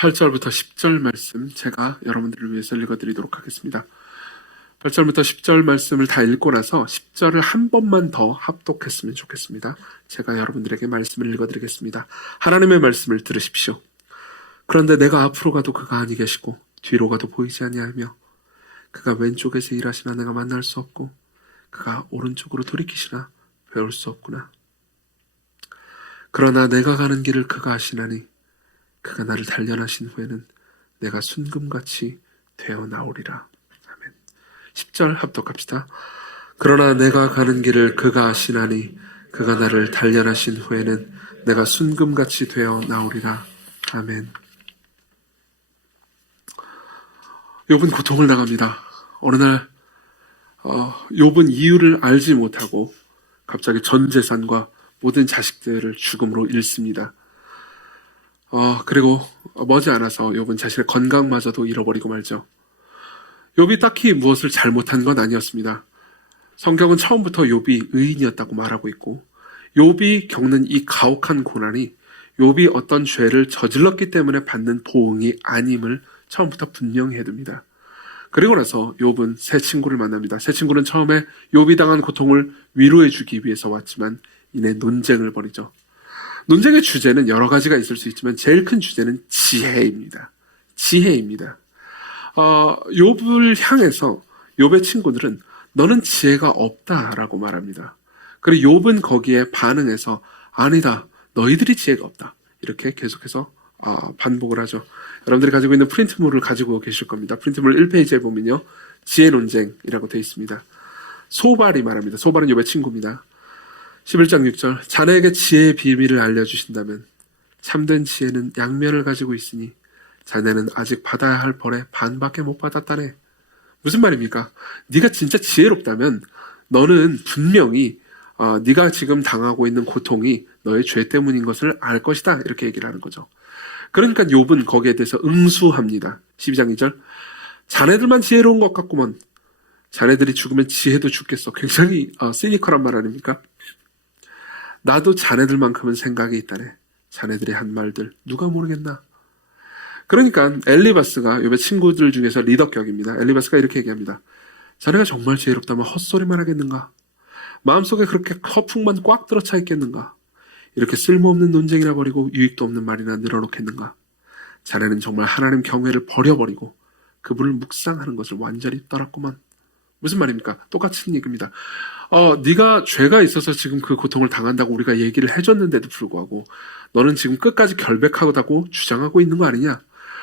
8절부터 10절 말씀 제가 여러분들을 위해서 읽어드리도록 하겠습니다. 8절부터 10절 말씀을 다 읽고 나서 10절을 한 번만 더 합독했으면 좋겠습니다. 제가 여러분들에게 말씀을 읽어드리겠습니다. 하나님의 말씀을 들으십시오. 그런데 내가 앞으로 가도 그가 아니 계시고 뒤로 가도 보이지 아니하며 그가 왼쪽에서 일하시나 내가 만날 수 없고 그가 오른쪽으로 돌이키시나 배울 수 없구나. 그러나 내가 가는 길을 그가 아시나니 그가 나를 단련하신 후에는 내가 순금같이 되어 나오리라. 아멘. 10절 합독합시다. 그러나 내가 가는 길을 그가 아시나니 그가 나를 단련하신 후에는 내가 순금같이 되어 나오리라. 아멘. 욥은 고통을 당합니다. 어느 날 욥은 이유를 알지 못하고 갑자기 전 재산과 모든 자식들을 죽음으로 잃습니다. 그리고 머지않아서 욥은 자신의 건강마저도 잃어버리고 말죠. 욥이 딱히 무엇을 잘못한 건 아니었습니다. 성경은 처음부터 욥이 의인이었다고 말하고 있고 욥이 겪는 이 가혹한 고난이 욥이 어떤 죄를 저질렀기 때문에 받는 보응이 아님을 처음부터 분명히 해둡니다. 그리고 나서 욥은 새 친구를 만납니다. 새 친구는 처음에 욥이 당한 고통을 위로해주기 위해서 왔지만 이내 논쟁을 벌이죠. 논쟁의 주제는 여러 가지가 있을 수 있지만 제일 큰 주제는 지혜입니다. 지혜입니다. 욥을 향해서 욥의 친구들은 너는 지혜가 없다라고 말합니다. 그리고 욥은 거기에 반응해서 아니다, 너희들이 지혜가 없다. 이렇게 계속해서 반복을 하죠. 여러분들이 가지고 있는 프린트물을 가지고 계실 겁니다. 프린트물 1페이지에 보면요. 지혜 논쟁이라고 되어 있습니다. 소발이 말합니다. 소발은 욥의 친구입니다. 11장 6절 자네에게 지혜의 비밀을 알려주신다면 참된 지혜는 양면을 가지고 있으니 자네는 아직 받아야 할 벌의 반밖에 못 받았다네. 무슨 말입니까? 네가 진짜 지혜롭다면 너는 분명히 네가 지금 당하고 있는 고통이 너의 죄 때문인 것을 알 것이다. 이렇게 얘기를 하는 거죠. 그러니까 욥은 거기에 대해서 응수합니다. 12장 2절 자네들만 지혜로운 것 같구먼. 자네들이 죽으면 지혜도 죽겠어. 굉장히 시니컬한 말 아닙니까? 나도 자네들만큼은 생각이 있다네. 자네들의 한 말들 누가 모르겠나. 그러니까 엘리바스가 욥의 친구들 중에서 리더격입니다. 엘리바스가 이렇게 얘기합니다. 자네가 정말 지혜롭다면 헛소리만 하겠는가. 마음속에 그렇게 허풍만 꽉 들어차 있겠는가. 이렇게 쓸모없는 논쟁이나 버리고 유익도 없는 말이나 늘어놓겠는가. 자네는 정말 하나님 경외를 버려버리고 그분을 묵상하는 것을 완전히 떠났구만. 무슨 말입니까? 똑같은 얘기입니다. 네가 죄가 있어서 지금 그 고통을 당한다고 우리가 얘기를 해줬는데도 불구하고 너는 지금 끝까지 결백하다고 주장하고 있는 거 아니냐?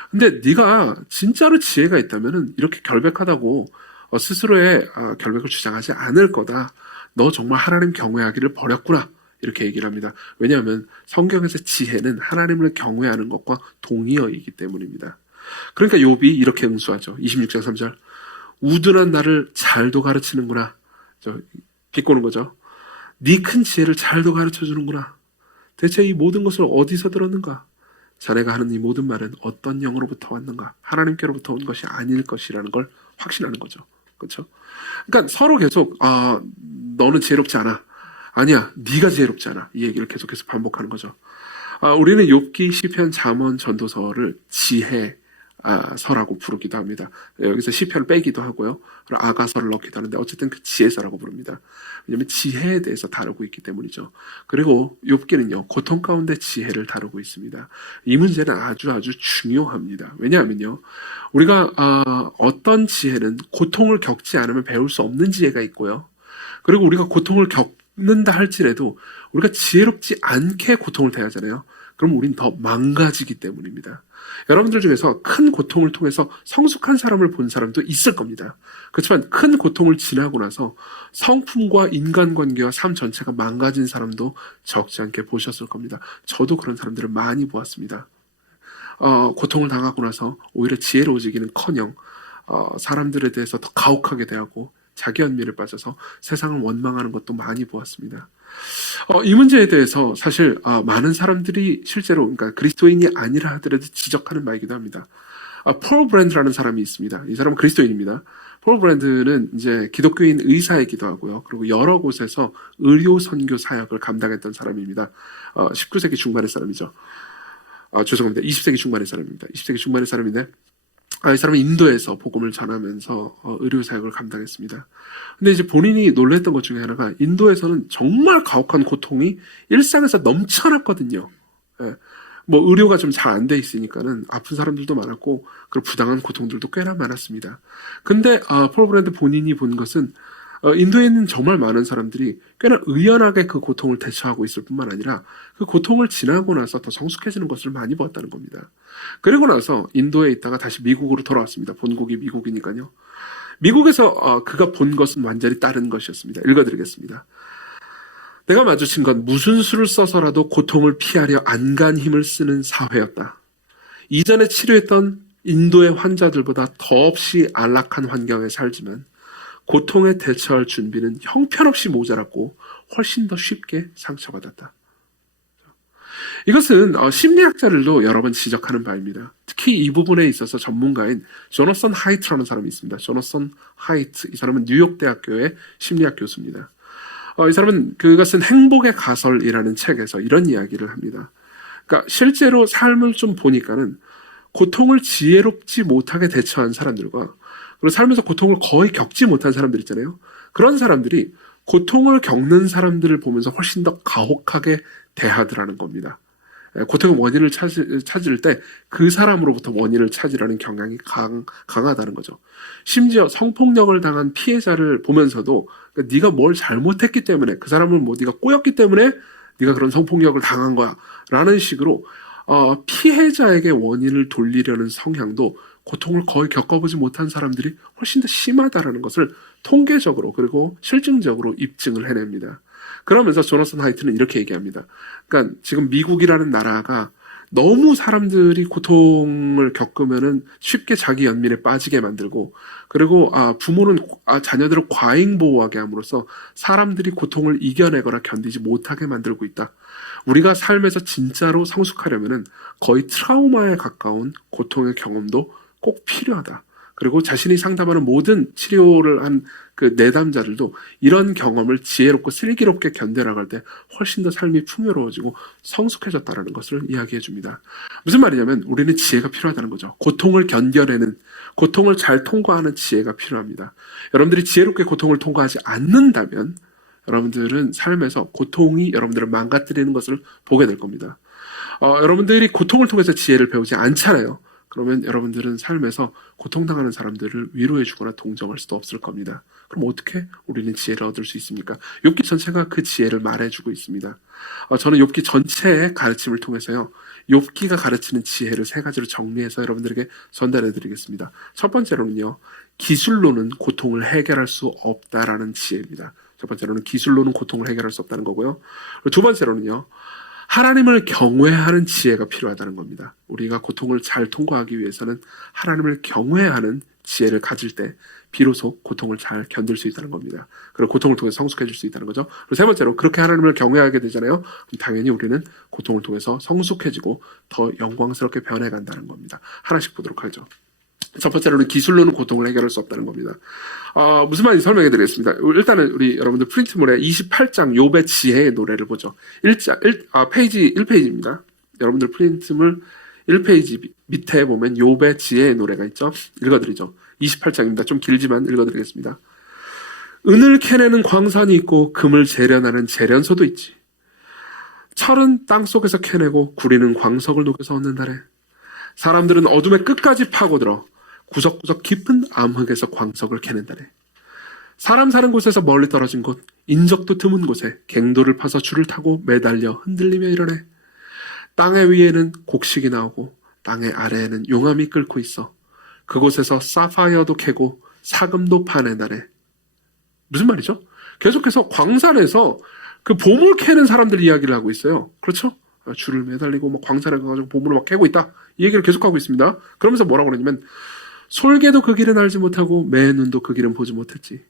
근데 네가 진짜로 지혜가 있다면은 이렇게 결백하다고 스스로의 결백을 주장하지 않을 거다. 너 정말 하나님 경외하기를 버렸구나. 이렇게 얘기를 합니다. 왜냐하면 성경에서 지혜는 하나님을 경외하는 것과 동의어이기 때문입니다. 그러니까 욥이 이렇게 응수하죠. 26장 3절 우둔한 나를 잘도 가르치는구나. 비꼬는 거죠. 네 큰 지혜를 잘도 가르쳐주는구나. 대체 이 모든 것을 어디서 들었는가? 자네가 하는 이 모든 말은 어떤 영으로부터 왔는가? 하나님께로부터 온 것이 아닐 것이라는 걸 확신하는 거죠. 그렇죠? 그러니까 서로 계속 너는 지혜롭지 않아. 아니야, 네가 지혜롭지 않아. 이 얘기를 계속해서 반복하는 거죠. 우리는 욥기, 시편, 잠언, 전도서를 지혜서라고 부르기도 합니다. 여기서 시편을 빼기도 하고요. 그리고 아가서를 넣기도 하는데 어쨌든 그 지혜서라고 부릅니다. 왜냐하면 지혜에 대해서 다루고 있기 때문이죠. 그리고 욥기는요, 고통 가운데 지혜를 다루고 있습니다. 이 문제는 아주 중요합니다. 왜냐하면요, 우리가 어떤 지혜는 고통을 겪지 않으면 배울 수 없는 지혜가 있고요. 그리고 우리가 고통을 겪는다 할지라도 우리가 지혜롭지 않게 고통을 대하잖아요. 그럼 우린 더 망가지기 때문입니다. 여러분들 중에서 큰 고통을 통해서 성숙한 사람을 본 사람도 있을 겁니다. 그렇지만 큰 고통을 지나고 나서 성품과 인간관계와 삶 전체가 망가진 사람도 적지 않게 보셨을 겁니다. 저도 그런 사람들을 많이 보았습니다. 고통을 당하고 나서 오히려 지혜로워지기는커녕 사람들에 대해서 더 가혹하게 대하고 자기 연민에 빠져서 세상을 원망하는 것도 많이 보았습니다. 이 문제에 대해서 사실 많은 사람들이 실제로 그러니까 그리스도인이 아니라 하더라도 지적하는 바이기도 합니다. 폴 브랜드라는 사람이 있습니다. 이 사람은 그리스도인입니다. 폴 브랜드는 이제 기독교인 의사이기도 하고요. 그리고 여러 곳에서 의료 선교 사역을 감당했던 사람입니다. 19세기 중반의 사람이죠. 죄송합니다. 20세기 중반의 사람입니다. 20세기 중반의 사람인데, 이 사람은 인도에서 복음을 전하면서 의료 사역을 감당했습니다. 근데 이제 본인이 놀랬던 것 중에 하나가 인도에서는 정말 가혹한 고통이 일상에서 넘쳐났거든요. 예. 뭐 의료가 좀 잘 안 돼 있으니까는 아픈 사람들도 많았고 그리고 부당한 고통들도 꽤나 많았습니다. 근데 폴 브랜드 본인이 본 것은 인도에 있는 정말 많은 사람들이 꽤나 의연하게 그 고통을 대처하고 있을 뿐만 아니라 그 고통을 지나고 나서 더 성숙해지는 것을 많이 보았다는 겁니다. 그리고 나서 인도에 있다가 다시 미국으로 돌아왔습니다. 본국이 미국이니까요. 미국에서 그가 본 것은 완전히 다른 것이었습니다. 읽어드리겠습니다. 내가 마주친 건 무슨 수를 써서라도 고통을 피하려 안간 힘을 쓰는 사회였다. 이전에 치료했던 인도의 환자들보다 더없이 안락한 환경에 살지만 고통에 대처할 준비는 형편없이 모자랐고 훨씬 더 쉽게 상처받았다. 이것은 심리학자들도 여러 번 지적하는 바입니다. 특히 이 부분에 있어서 전문가인 조너선 하이트라는 사람이 있습니다. 조너선 하이트, 이 사람은 뉴욕 대학교의 심리학 교수입니다. 이 사람은 그가 쓴 행복의 가설이라는 책에서 이런 이야기를 합니다. 그러니까 실제로 삶을 좀 보니까는 고통을 지혜롭지 못하게 대처한 사람들과 그리고 살면서 고통을 거의 겪지 못한 사람들 있잖아요. 그런 사람들이 고통을 겪는 사람들을 보면서 훨씬 더 가혹하게 대하더라는 겁니다. 고통의 원인을 찾을 때 그 사람으로부터 원인을 찾으라는 경향이 강하다는 거죠. 심지어 성폭력을 당한 피해자를 보면서도 그러니까 네가 뭘 잘못했기 때문에 그 사람은 뭐 네가 꼬였기 때문에 네가 그런 성폭력을 당한 거야 라는 식으로 피해자에게 원인을 돌리려는 성향도 고통을 거의 겪어보지 못한 사람들이 훨씬 더 심하다라는 것을 통계적으로 그리고 실증적으로 입증을 해냅니다. 그러면서 조너선 하이트는 이렇게 얘기합니다. 그러니까 지금 미국이라는 나라가 너무 사람들이 고통을 겪으면은 쉽게 자기 연민에 빠지게 만들고 그리고 부모는 자녀들을 과잉 보호하게 함으로써 사람들이 고통을 이겨내거나 견디지 못하게 만들고 있다. 우리가 삶에서 진짜로 성숙하려면은 거의 트라우마에 가까운 고통의 경험도 꼭 필요하다. 그리고 자신이 상담하는 모든 치료를 한 그 내담자들도 이런 경험을 지혜롭고 슬기롭게 견뎌나갈 때 훨씬 더 삶이 풍요로워지고 성숙해졌다는 것을 이야기해 줍니다. 무슨 말이냐면 우리는 지혜가 필요하다는 거죠. 고통을 견뎌내는, 고통을 잘 통과하는 지혜가 필요합니다. 여러분들이 지혜롭게 고통을 통과하지 않는다면 여러분들은 삶에서 고통이 여러분들을 망가뜨리는 것을 보게 될 겁니다. 여러분들이 고통을 통해서 지혜를 배우지 않잖아요. 그러면 여러분들은 삶에서 고통당하는 사람들을 위로해 주거나 동정할 수도 없을 겁니다. 그럼 어떻게 우리는 지혜를 얻을 수 있습니까? 욥기 전체가 그 지혜를 말해주고 있습니다. 저는 욥기 전체의 가르침을 통해서요. 욥기가 가르치는 지혜를 세 가지로 정리해서 여러분들에게 전달해 드리겠습니다. 첫 번째로는요. 기술로는 고통을 해결할 수 없다라는 지혜입니다. 첫 번째로는 기술로는 고통을 해결할 수 없다는 거고요. 두 번째로는요. 하나님을 경외하는 지혜가 필요하다는 겁니다. 우리가 고통을 잘 통과하기 위해서는 하나님을 경외하는 지혜를 가질 때 비로소 고통을 잘 견딜 수 있다는 겁니다. 그리고 고통을 통해서 성숙해질 수 있다는 거죠. 그리고 세 번째로 그렇게 하나님을 경외하게 되잖아요. 그럼 당연히 우리는 고통을 통해서 성숙해지고 더 영광스럽게 변해간다는 겁니다. 하나씩 보도록 하죠. 첫 번째로는 기술로는 고통을 해결할 수 없다는 겁니다. 무슨 말인지 설명해 드리겠습니다. 일단은 우리 여러분들 프린트물에 28장 욥의 지혜의 노래를 보죠. 페이지 1페이지입니다. 여러분들 프린트물 1페이지 밑에 보면 욥의 지혜의 노래가 있죠. 읽어드리죠. 28장입니다. 좀 길지만 읽어드리겠습니다. 은을 캐내는 광산이 있고 금을 재련하는 재련소도 있지. 철은 땅속에서 캐내고 구리는 광석을 녹여서 얻는다래. 사람들은 어둠의 끝까지 파고들어 구석구석 깊은 암흑에서 광석을 캐낸다네. 사람 사는 곳에서 멀리 떨어진 곳, 인적도 드문 곳에 갱도를 파서 줄을 타고 매달려 흔들리며 이러네. 땅의 위에는 곡식이 나오고 땅의 아래에는 용암이 끓고 있어. 그곳에서 사파이어도 캐고 사금도 파내나래. 무슨 말이죠? 계속해서 광산에서 그 보물 캐는 사람들 이야기를 하고 있어요. 그렇죠? 줄을 매달리고 뭐 광산에 가가지고 보물을 막 캐고 있다. 이 얘기를 계속하고 있습니다. 그러면서 뭐라고 그러냐면 솔개도 그 길은 알지 못하고 매 눈도 그 길은 보지 못했지.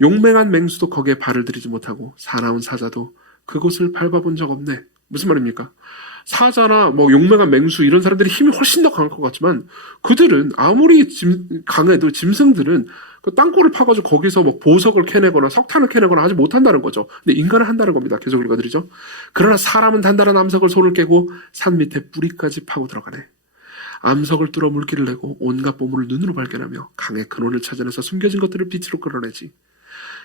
용맹한 맹수도 거기에 발을 들이지 못하고 사나운 사자도 그곳을 밟아본 적 없네. 무슨 말입니까? 사자나 뭐 용맹한 맹수 이런 사람들이 힘이 훨씬 더 강할 것 같지만 그들은 아무리 강해도 짐승들은 그 땅굴을 파가지고 거기서 뭐 보석을 캐내거나 석탄을 캐내거나 하지 못한다는 거죠. 근데 인간은 한다는 겁니다. 계속 읽어드리죠. 그러나 사람은 단단한 암석을 손을 깨고 산 밑에 뿌리까지 파고 들어가네. 암석을 뚫어 물기를 내고 온갖 보물을 눈으로 발견하며 강의 근원을 찾아내서 숨겨진 것들을 빛으로 끌어내지.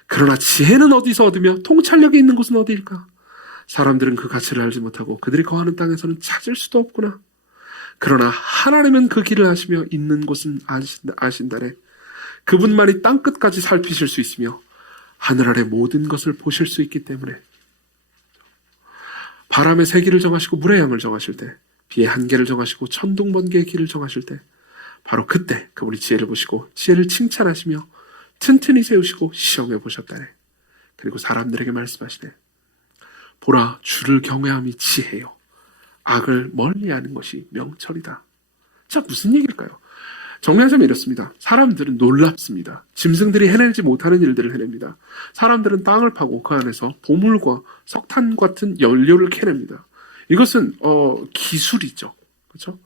그러나 지혜는 어디서 얻으며 통찰력이 있는 곳은 어디일까? 사람들은 그 가치를 알지 못하고 그들이 거하는 땅에서는 찾을 수도 없구나. 그러나 하나님은 그 길을 아시며 있는 곳은 아신다네. 그분만이 땅끝까지 살피실 수 있으며 하늘 아래 모든 것을 보실 수 있기 때문에 바람의 세기를 정하시고 물의 양을 정하실 때 비의 한계를 정하시고 천둥번개의 길을 정하실 때 바로 그때 그분이 지혜를 보시고 지혜를 칭찬하시며 튼튼히 세우시고 시험해 보셨다네. 그리고 사람들에게 말씀하시네. 보라, 주를 경외함이 지혜요 악을 멀리하는 것이 명철이다. 자, 무슨 얘기일까요? 정리하자면 이렇습니다. 사람들은 놀랍습니다. 짐승들이 해내지 못하는 일들을 해냅니다. 사람들은 땅을 파고 그 안에서 보물과 석탄 같은 연료를 캐냅니다. 이것은 기술이죠. 그렇죠?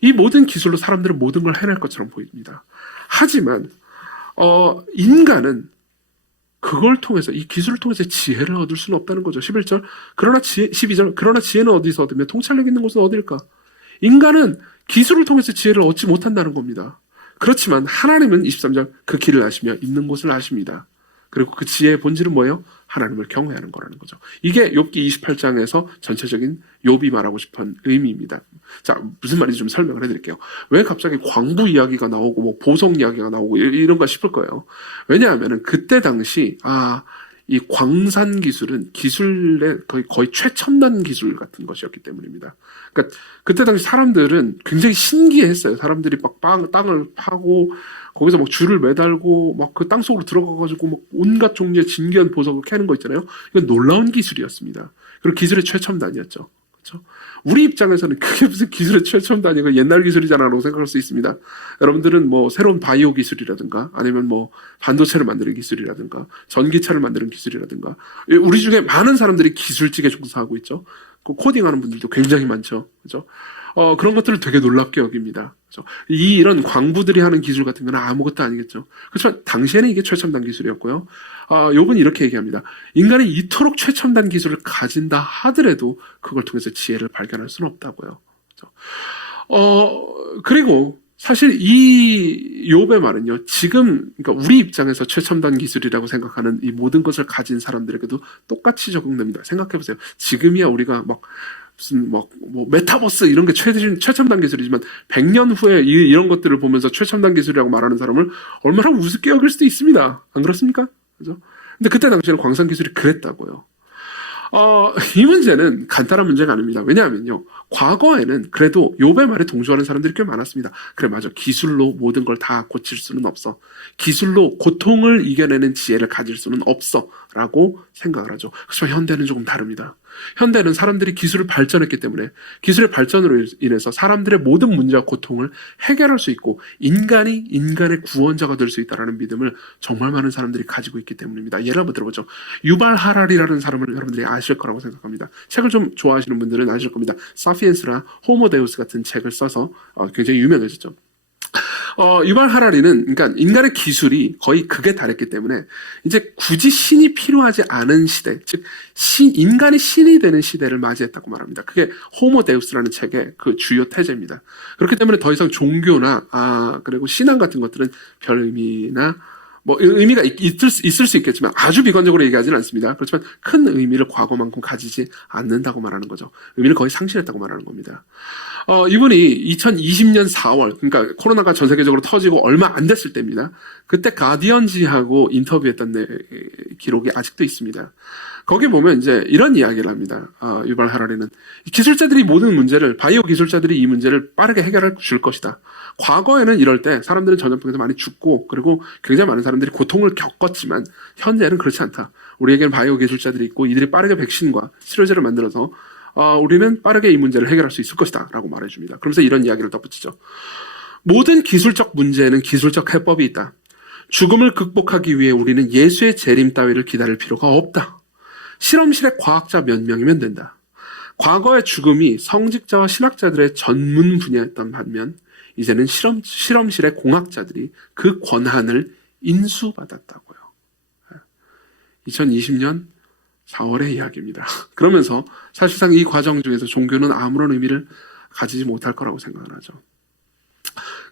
이 모든 기술로 사람들은 모든 걸 해낼 것처럼 보입니다. 하지만 인간은 그걸 통해서 이 기술을 통해서 지혜를 얻을 수는 없다는 거죠. 11절. 12절. 그러나 지혜는 어디서 얻으며 통찰력 있는 곳은 어디일까? 인간은 기술을 통해서 지혜를 얻지 못한다는 겁니다. 그렇지만 하나님은 23절 그 길을 아시며 있는 곳을 아십니다. 그리고 그 지혜의 본질은 뭐예요? 하나님을 경외하는 거라는 거죠. 이게 욥기 28장에서 전체적인 욥이 말하고 싶은 의미입니다. 자, 무슨 말인지 좀 설명을 해드릴게요. 왜 갑자기 광부 이야기가 나오고 뭐 보석 이야기가 나오고 이런가 싶을 거예요. 왜냐하면은 그때 당시 이 광산 기술은 기술의 거의 최첨단 기술 같은 것이었기 때문입니다. 그러니까 그때 당시 사람들은 굉장히 신기했어요. 사람들이 막 땅을 파고 거기서 막 줄을 매달고 막 그 땅속으로 들어가가지고 막 온갖 종류의 진귀한 보석을 캐는 거 있잖아요. 이건 놀라운 기술이었습니다. 그리고 기술의 최첨단이었죠. 그렇죠? 우리 입장에서는 그게 무슨 기술의 최첨단이고 옛날 기술이잖아라고 생각할 수 있습니다. 여러분들은 뭐 새로운 바이오 기술이라든가 아니면 뭐 반도체를 만드는 기술이라든가 전기차를 만드는 기술이라든가 우리 중에 많은 사람들이 기술직에 종사하고 있죠. 그 코딩하는 분들도 굉장히 많죠. 그렇죠? 그런 것들을 되게 놀랍게 여깁니다. 그렇죠? 이런 광부들이 하는 기술 같은 건 아무것도 아니겠죠. 그렇지만 당시에는 이게 최첨단 기술이었고요. 욥은 이렇게 얘기합니다. 인간이 이토록 최첨단 기술을 가진다 하더라도 그걸 통해서 지혜를 발견할 수는 없다고요. 그렇죠? 그리고 사실 이 욥의 말은요. 지금 그러니까 우리 입장에서 최첨단 기술이라고 생각하는 이 모든 것을 가진 사람들에게도 똑같이 적용됩니다. 생각해 보세요. 지금이야 우리가 막 무슨 뭐 메타버스 이런 게 최첨단 기술이지만 100년 후에 이런 것들을 보면서 최첨단 기술이라고 말하는 사람을 얼마나 우습게 여길 수도 있습니다. 안 그렇습니까? 그죠? 근데 그때 당시에는 광산 기술이 그랬다고요. 이 문제는 간단한 문제가 아닙니다. 왜냐하면요. 과거에는 그래도 욥의 말에 동조하는 사람들이 꽤 많았습니다. 그래, 맞아. 기술로 모든 걸 다 고칠 수는 없어. 기술로 고통을 이겨내는 지혜를 가질 수는 없어. 라고 생각을 하죠. 그렇지만 현대는 조금 다릅니다. 현대는 사람들이 기술을 발전했기 때문에 기술의 발전으로 인해서 사람들의 모든 문제와 고통을 해결할 수 있고 인간이 인간의 구원자가 될 수 있다는 믿음을 정말 많은 사람들이 가지고 있기 때문입니다. 예를 한번 들어보죠. 유발 하라리라는 사람을 여러분들이 아실 거라고 생각합니다. 책을 좀 좋아하시는 분들은 아실 겁니다. 사피엔스나 호모데우스 같은 책을 써서 굉장히 유명해졌죠. 유발 하라리는 그러니까 인간의 기술이 거의 극에 달했기 때문에 이제 굳이 신이 필요하지 않은 시대, 즉 인간이 신이 되는 시대를 맞이했다고 말합니다. 그게 호모데우스라는 책의 그 주요 태제입니다. 그렇기 때문에 더 이상 종교나 그리고 신앙 같은 것들은 별 의미나 뭐 의미가 있을 수 있겠지만 아주 비관적으로 얘기하지는 않습니다. 그렇지만 큰 의미를 과거만큼 가지지 않는다고 말하는 거죠. 의미를 거의 상실했다고 말하는 겁니다. 이분이 2020년 4월, 그러니까 코로나가 전 세계적으로 터지고 얼마 안 됐을 때입니다. 그때 가디언지하고 인터뷰했던 기록이 아직도 있습니다. 거기 보면 이제 이런 이야기를 합니다. 유발 하라리는 기술자들이 모든 문제를 바이오 기술자들이 이 문제를 빠르게 해결해 줄 것이다. 과거에는 이럴 때 사람들은 전염병에서 많이 죽고 그리고 굉장히 많은 사람들이 고통을 겪었지만 현재는 그렇지 않다. 우리에게는 바이오 기술자들이 있고 이들이 빠르게 백신과 치료제를 만들어서 우리는 빠르게 이 문제를 해결할 수 있을 것이다 라고 말해줍니다. 그러면서 이런 이야기를 덧붙이죠. 모든 기술적 문제에는 기술적 해법이 있다. 죽음을 극복하기 위해 우리는 예수의 재림 따위를 기다릴 필요가 없다. 실험실에 과학자 몇 명이면 된다. 과거의 죽음이 성직자와 신학자들의 전문 분야였던 반면 이제는 실험실의 공학자들이 그 권한을 인수받았다고요. 2020년 4월의 이야기입니다. 그러면서 사실상 이 과정 중에서 종교는 아무런 의미를 가지지 못할 거라고 생각을 하죠.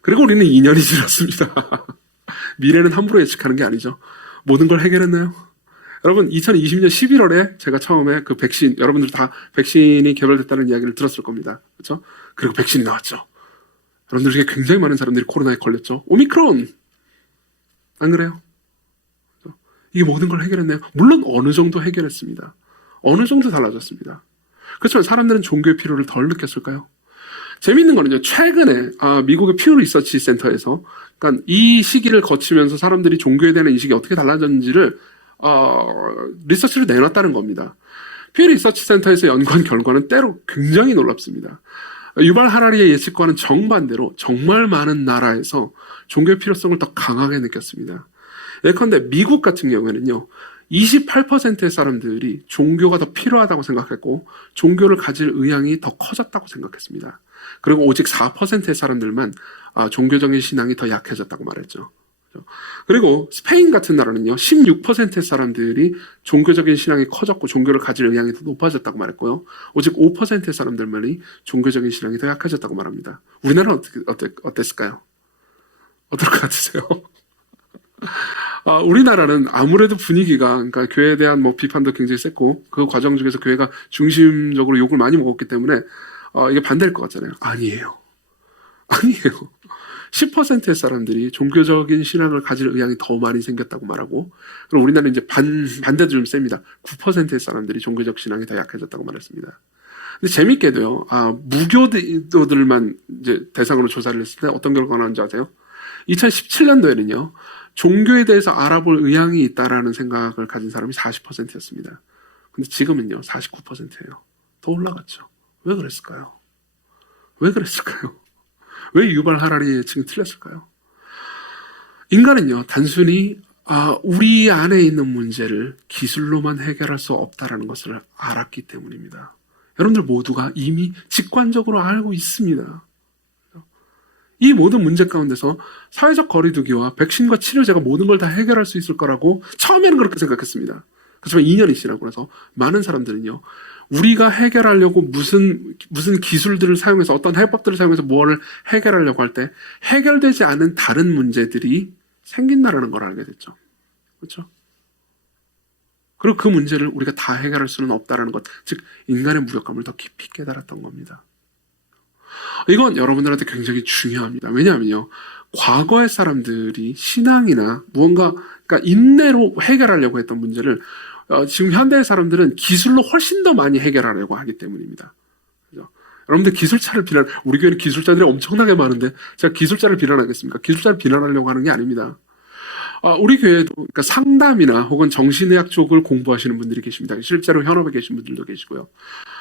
그리고 우리는 2년이 지났습니다. 미래는 함부로 예측하는 게 아니죠. 모든 걸 해결했나요? 여러분, 2020년 11월에 제가 처음에 그 백신, 여러분들 다 백신이 개발됐다는 이야기를 들었을 겁니다. 그렇죠? 그리고 백신이 나왔죠. 여러분들 중에 굉장히 많은 사람들이 코로나에 걸렸죠. 오미크론! 안 그래요? 이게 모든 걸 해결했나요? 물론 어느 정도 해결했습니다. 어느 정도 달라졌습니다. 그렇지만 사람들은 종교의 필요를 덜 느꼈을까요? 재밌는 거는요, 최근에 미국의 퓨 리서치 센터에서 그러니까 이 시기를 거치면서 사람들이 종교에 대한 인식이 어떻게 달라졌는지를 리서치를 내놨다는 겁니다. 퓨 리서치 센터에서 연구한 결과는 때로 굉장히 놀랍습니다. 유발 하라리의 예측과는 정반대로 정말 많은 나라에서 종교의 필요성을 더 강하게 느꼈습니다. 예컨대 미국 같은 경우에는요, 28%의 사람들이 종교가 더 필요하다고 생각했고 종교를 가질 의향이 더 커졌다고 생각했습니다. 그리고 오직 4%의 사람들만 종교적인 신앙이 더 약해졌다고 말했죠. 그리고 스페인 같은 나라는요, 16%의 사람들이 종교적인 신앙이 커졌고 종교를 가질 의향이 더 높아졌다고 말했고요. 오직 5%의 사람들만이 종교적인 신앙이 더 약해졌다고 말합니다. 우리나라는 어땠을까요? 어떨 것 같으세요? 우리나라는 아무래도 분위기가, 그러니까 교회에 대한 비판도 굉장히 셌고, 그 과정 중에서 교회가 중심적으로 욕을 많이 먹었기 때문에, 이게 반대일 것 같잖아요. 아니에요. 10%의 사람들이 종교적인 신앙을 가질 의향이 더 많이 생겼다고 말하고, 그럼 우리나라는 이제 반대도 좀 셉니다. 9%의 사람들이 종교적 신앙이 더 약해졌다고 말했습니다. 근데 재밌게도요, 무교도들만 이제 대상으로 조사를 했을 때 어떤 결과가 나왔는지 아세요? 2017년도에는요, 종교에 대해서 알아볼 의향이 있다라는 생각을 가진 사람이 40%였습니다. 근데 지금은요, 49%예요. 더 올라갔죠. 왜 그랬을까요? 왜 유발 하라리의 예측이 틀렸을까요? 인간은요, 단순히 우리 안에 있는 문제를 기술로만 해결할 수 없다라는 것을 알았기 때문입니다. 여러분들 모두가 이미 직관적으로 알고 있습니다. 이 모든 문제 가운데서 사회적 거리두기와 백신과 치료제가 모든 걸 다 해결할 수 있을 거라고 처음에는 그렇게 생각했습니다. 그렇지만 2년이 지나고 나서 많은 사람들은요, 우리가 해결하려고 무슨 기술들을 사용해서 어떤 해법들을 사용해서 뭐를 해결하려고 할 때 해결되지 않은 다른 문제들이 생긴다라는 걸 알게 됐죠. 그렇죠? 그리고 그 문제를 우리가 다 해결할 수는 없다라는 것, 즉 인간의 무력감을 더 깊이 깨달았던 겁니다. 이건 여러분들한테 굉장히 중요합니다. 왜냐하면요, 과거의 사람들이 신앙이나 무언가, 그러니까 인내로 해결하려고 했던 문제를 지금 현대의 사람들은 기술로 훨씬 더 많이 해결하려고 하기 때문입니다. 그죠? 여러분들 기술자를 우리 교회는 기술자들이 엄청나게 많은데 제가 기술자를 비난하겠습니까? 기술자를 비난하려고 하는 게 아닙니다. 우리 교회에도 그러니까 상담이나 혹은 정신의학 쪽을 공부하시는 분들이 계십니다. 실제로 현업에 계신 분들도 계시고요.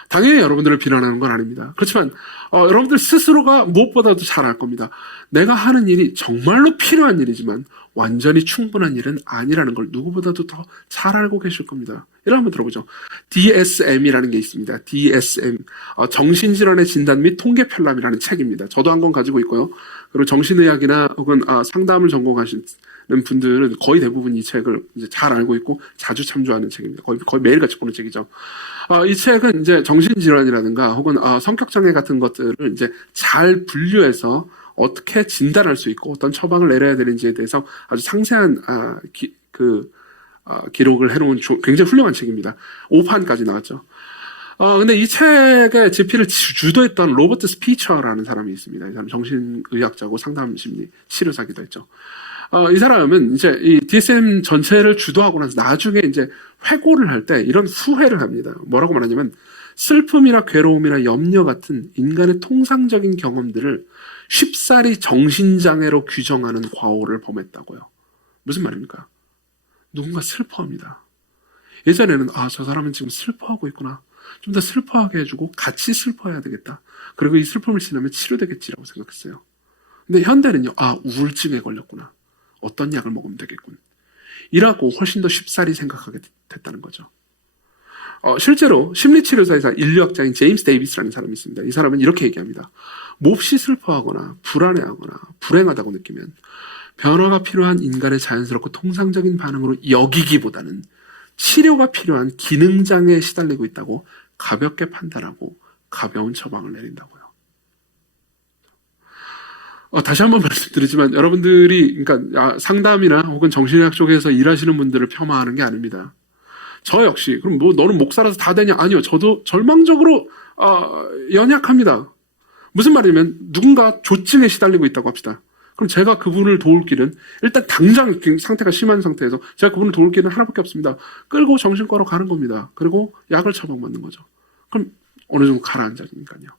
당연히 여러분들을 비난하는 건 아닙니다. 그렇지만 여러분들 스스로가 무엇보다도 잘 알 겁니다. 내가 하는 일이 정말로 필요한 일이지만 완전히 충분한 일은 아니라는 걸 누구보다도 더 잘 알고 계실 겁니다. 이를 한번 들어보죠. DSM이라는 게 있습니다. DSM, 정신질환의 진단 및 통계 편람이라는 책입니다. 저도 한 권 가지고 있고요. 그리고 정신의학이나 혹은 상담을 전공하신 분들은 거의 대부분 이 책을 이제 잘 알고 있고 자주 참조하는 책입니다. 거의 매일같이 보는 책이죠. 이 책은 이제 정신질환이라든가 혹은 성격장애 같은 것들을 이제 잘 분류해서 어떻게 진단할 수 있고 어떤 처방을 내려야 되는지에 대해서 아주 상세한 기록을 해놓은 굉장히 훌륭한 책입니다. 5판까지 나왔죠. 근데 이 책의 집필을 주도했던 로버트 스피처라는 사람이 있습니다. 이 사람 정신의학자고 상담심리 치료사기도 했죠. 이 사람은 이제 이 DSM 전체를 주도하고 나서 나중에 이제 회고를 할 때 이런 후회를 합니다. 뭐라고 말하냐면 슬픔이나 괴로움이나 염려 같은 인간의 통상적인 경험들을 쉽사리 정신장애로 규정하는 과오를 범했다고요. 무슨 말입니까? 누군가 슬퍼합니다. 예전에는 저 사람은 지금 슬퍼하고 있구나. 좀 더 슬퍼하게 해주고 같이 슬퍼해야 되겠다. 그리고 이 슬픔을 지나면 치료되겠지라고 생각했어요. 근데 현대는요. 우울증에 걸렸구나. 어떤 약을 먹으면 되겠군. 이라고 훨씬 더 쉽사리 생각하게 됐다는 거죠. 실제로 심리치료사이사 인류학자인 제임스 데이비스라는 사람이 있습니다. 이 사람은 이렇게 얘기합니다. 몹시 슬퍼하거나 불안해하거나 불행하다고 느끼면 변화가 필요한 인간의 자연스럽고 통상적인 반응으로 여기기보다는 치료가 필요한 기능장애에 시달리고 있다고 가볍게 판단하고 가벼운 처방을 내린다고요. 다시 한번 말씀드리지만 여러분들이 그러니까 상담이나 혹은 정신의학 쪽에서 일하시는 분들을 폄하하는 게 아닙니다. 저 역시 그럼 뭐 너는 목사라서 다 되냐? 아니요. 저도 절망적으로 연약합니다. 무슨 말이냐면 누군가 조증에 시달리고 있다고 합시다. 그럼 제가 그분을 도울 길은 일단 당장 상태가 심한 상태에서 제가 그분을 도울 길은 하나밖에 없습니다. 끌고 정신과로 가는 겁니다. 그리고 약을 처방받는 거죠. 그럼 어느 정도 가라앉으니까요.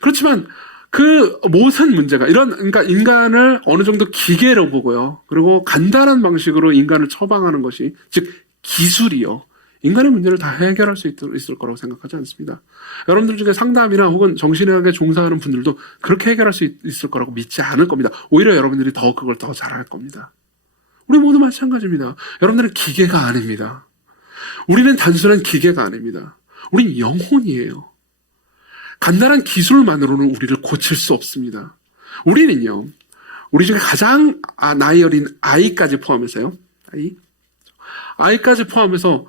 그렇지만 그 모든 문제가 그러니까 인간을 어느 정도 기계로 보고요. 그리고 간단한 방식으로 인간을 처방하는 것이 즉 기술이요. 인간의 문제를 다 해결할 수 있을 거라고 생각하지 않습니다. 여러분들 중에 상담이나 혹은 정신의학에 종사하는 분들도 그렇게 해결할 수 있을 거라고 믿지 않을 겁니다. 오히려 여러분들이 그걸 더 잘할 겁니다. 우리 모두 마찬가지입니다. 여러분들은 기계가 아닙니다. 우리는 단순한 기계가 아닙니다. 우린 영혼이에요. 간단한 기술만으로는 우리를 고칠 수 없습니다. 우리는요, 우리 중에 가장 나이 어린 아이까지 포함해서요, 아이까지 포함해서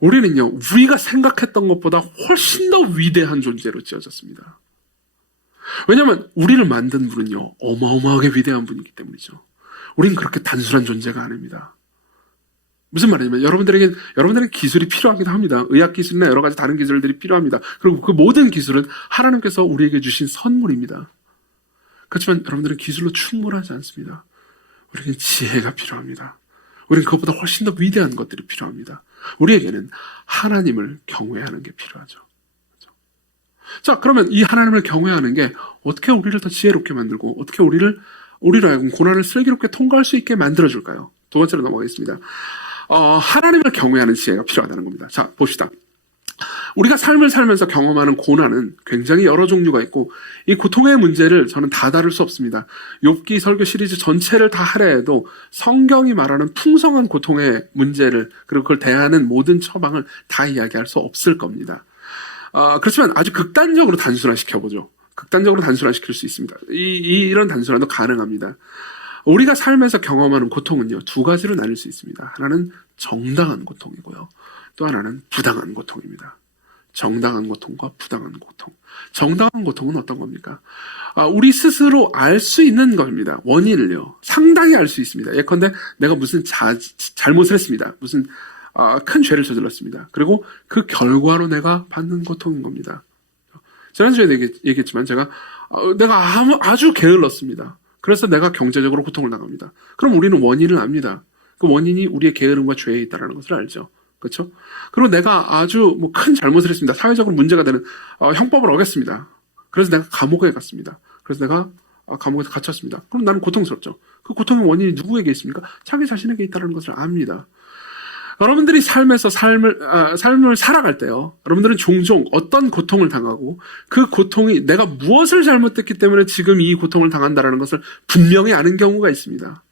우리는요, 우리가 생각했던 것보다 훨씬 더 위대한 존재로 지어졌습니다. 왜냐하면 우리를 만든 분은요, 어마어마하게 위대한 분이기 때문이죠. 우리는 그렇게 단순한 존재가 아닙니다. 무슨 말이냐면 여러분들에게 기술이 필요하기도 합니다. 의학 기술이나 여러 가지 다른 기술들이 필요합니다. 그리고 그 모든 기술은 하나님께서 우리에게 주신 선물입니다. 그렇지만 여러분들은 기술로 충분하지 않습니다. 우리에게 지혜가 필요합니다. 우리는 그것보다 훨씬 더 위대한 것들이 필요합니다. 우리에게는 하나님을 경외하는 게 필요하죠. 자, 그러면 이 하나님을 경외하는 게 어떻게 우리를 더 지혜롭게 만들고 어떻게 우리로 하여금 고난을 슬기롭게 통과할 수 있게 만들어줄까요? 두 번째로 넘어가겠습니다. 하나님을 경외하는 지혜가 필요하다는 겁니다. 자, 봅시다. 우리가 삶을 살면서 경험하는 고난은 굉장히 여러 종류가 있고 이 고통의 문제를 저는 다 다룰 수 없습니다. 욥기 설교 시리즈 전체를 다 하려 해도 성경이 말하는 풍성한 고통의 문제를 그리고 그걸 대하는 모든 처방을 다 이야기할 수 없을 겁니다. 그렇지만 아주 극단적으로 단순화시켜보죠. 극단적으로 단순화시킬 수 있습니다. 이런 단순화도 가능합니다. 우리가 삶에서 경험하는 고통은요, 두 가지로 나뉠 수 있습니다. 하나는 정당한 고통이고요. 또 하나는 부당한 고통입니다. 정당한 고통과 부당한 고통. 정당한 고통은 어떤 겁니까? 우리 스스로 알 수 있는 겁니다. 원인을요. 상당히 알 수 있습니다. 예컨대 내가 무슨 잘못을 했습니다. 무슨 큰 죄를 저질렀습니다. 그리고 그 결과로 내가 받는 고통인 겁니다. 지난주에 얘기했지만 내가 아주 게을렀습니다. 그래서 내가 경제적으로 고통을 당합니다. 그럼 우리는 원인을 압니다. 그 원인이 우리의 게으름과 죄에 있다는 것을 알죠. 그렇죠? 그리고 내가 아주 큰 잘못을 했습니다. 사회적으로 문제가 되는 형법을 어겼습니다. 그래서 내가 감옥에 갔습니다. 그래서 내가 감옥에서 갇혔습니다. 그럼 나는 고통스럽죠. 그 고통의 원인이 누구에게 있습니까? 자기 자신에게 있다는 것을 압니다. 여러분들이 삶을 살아갈 때요. 여러분들은 종종 어떤 고통을 당하고 그 고통이 내가 무엇을 잘못했기 때문에 지금 이 고통을 당한다는 것을 분명히 아는 경우가 있습니다.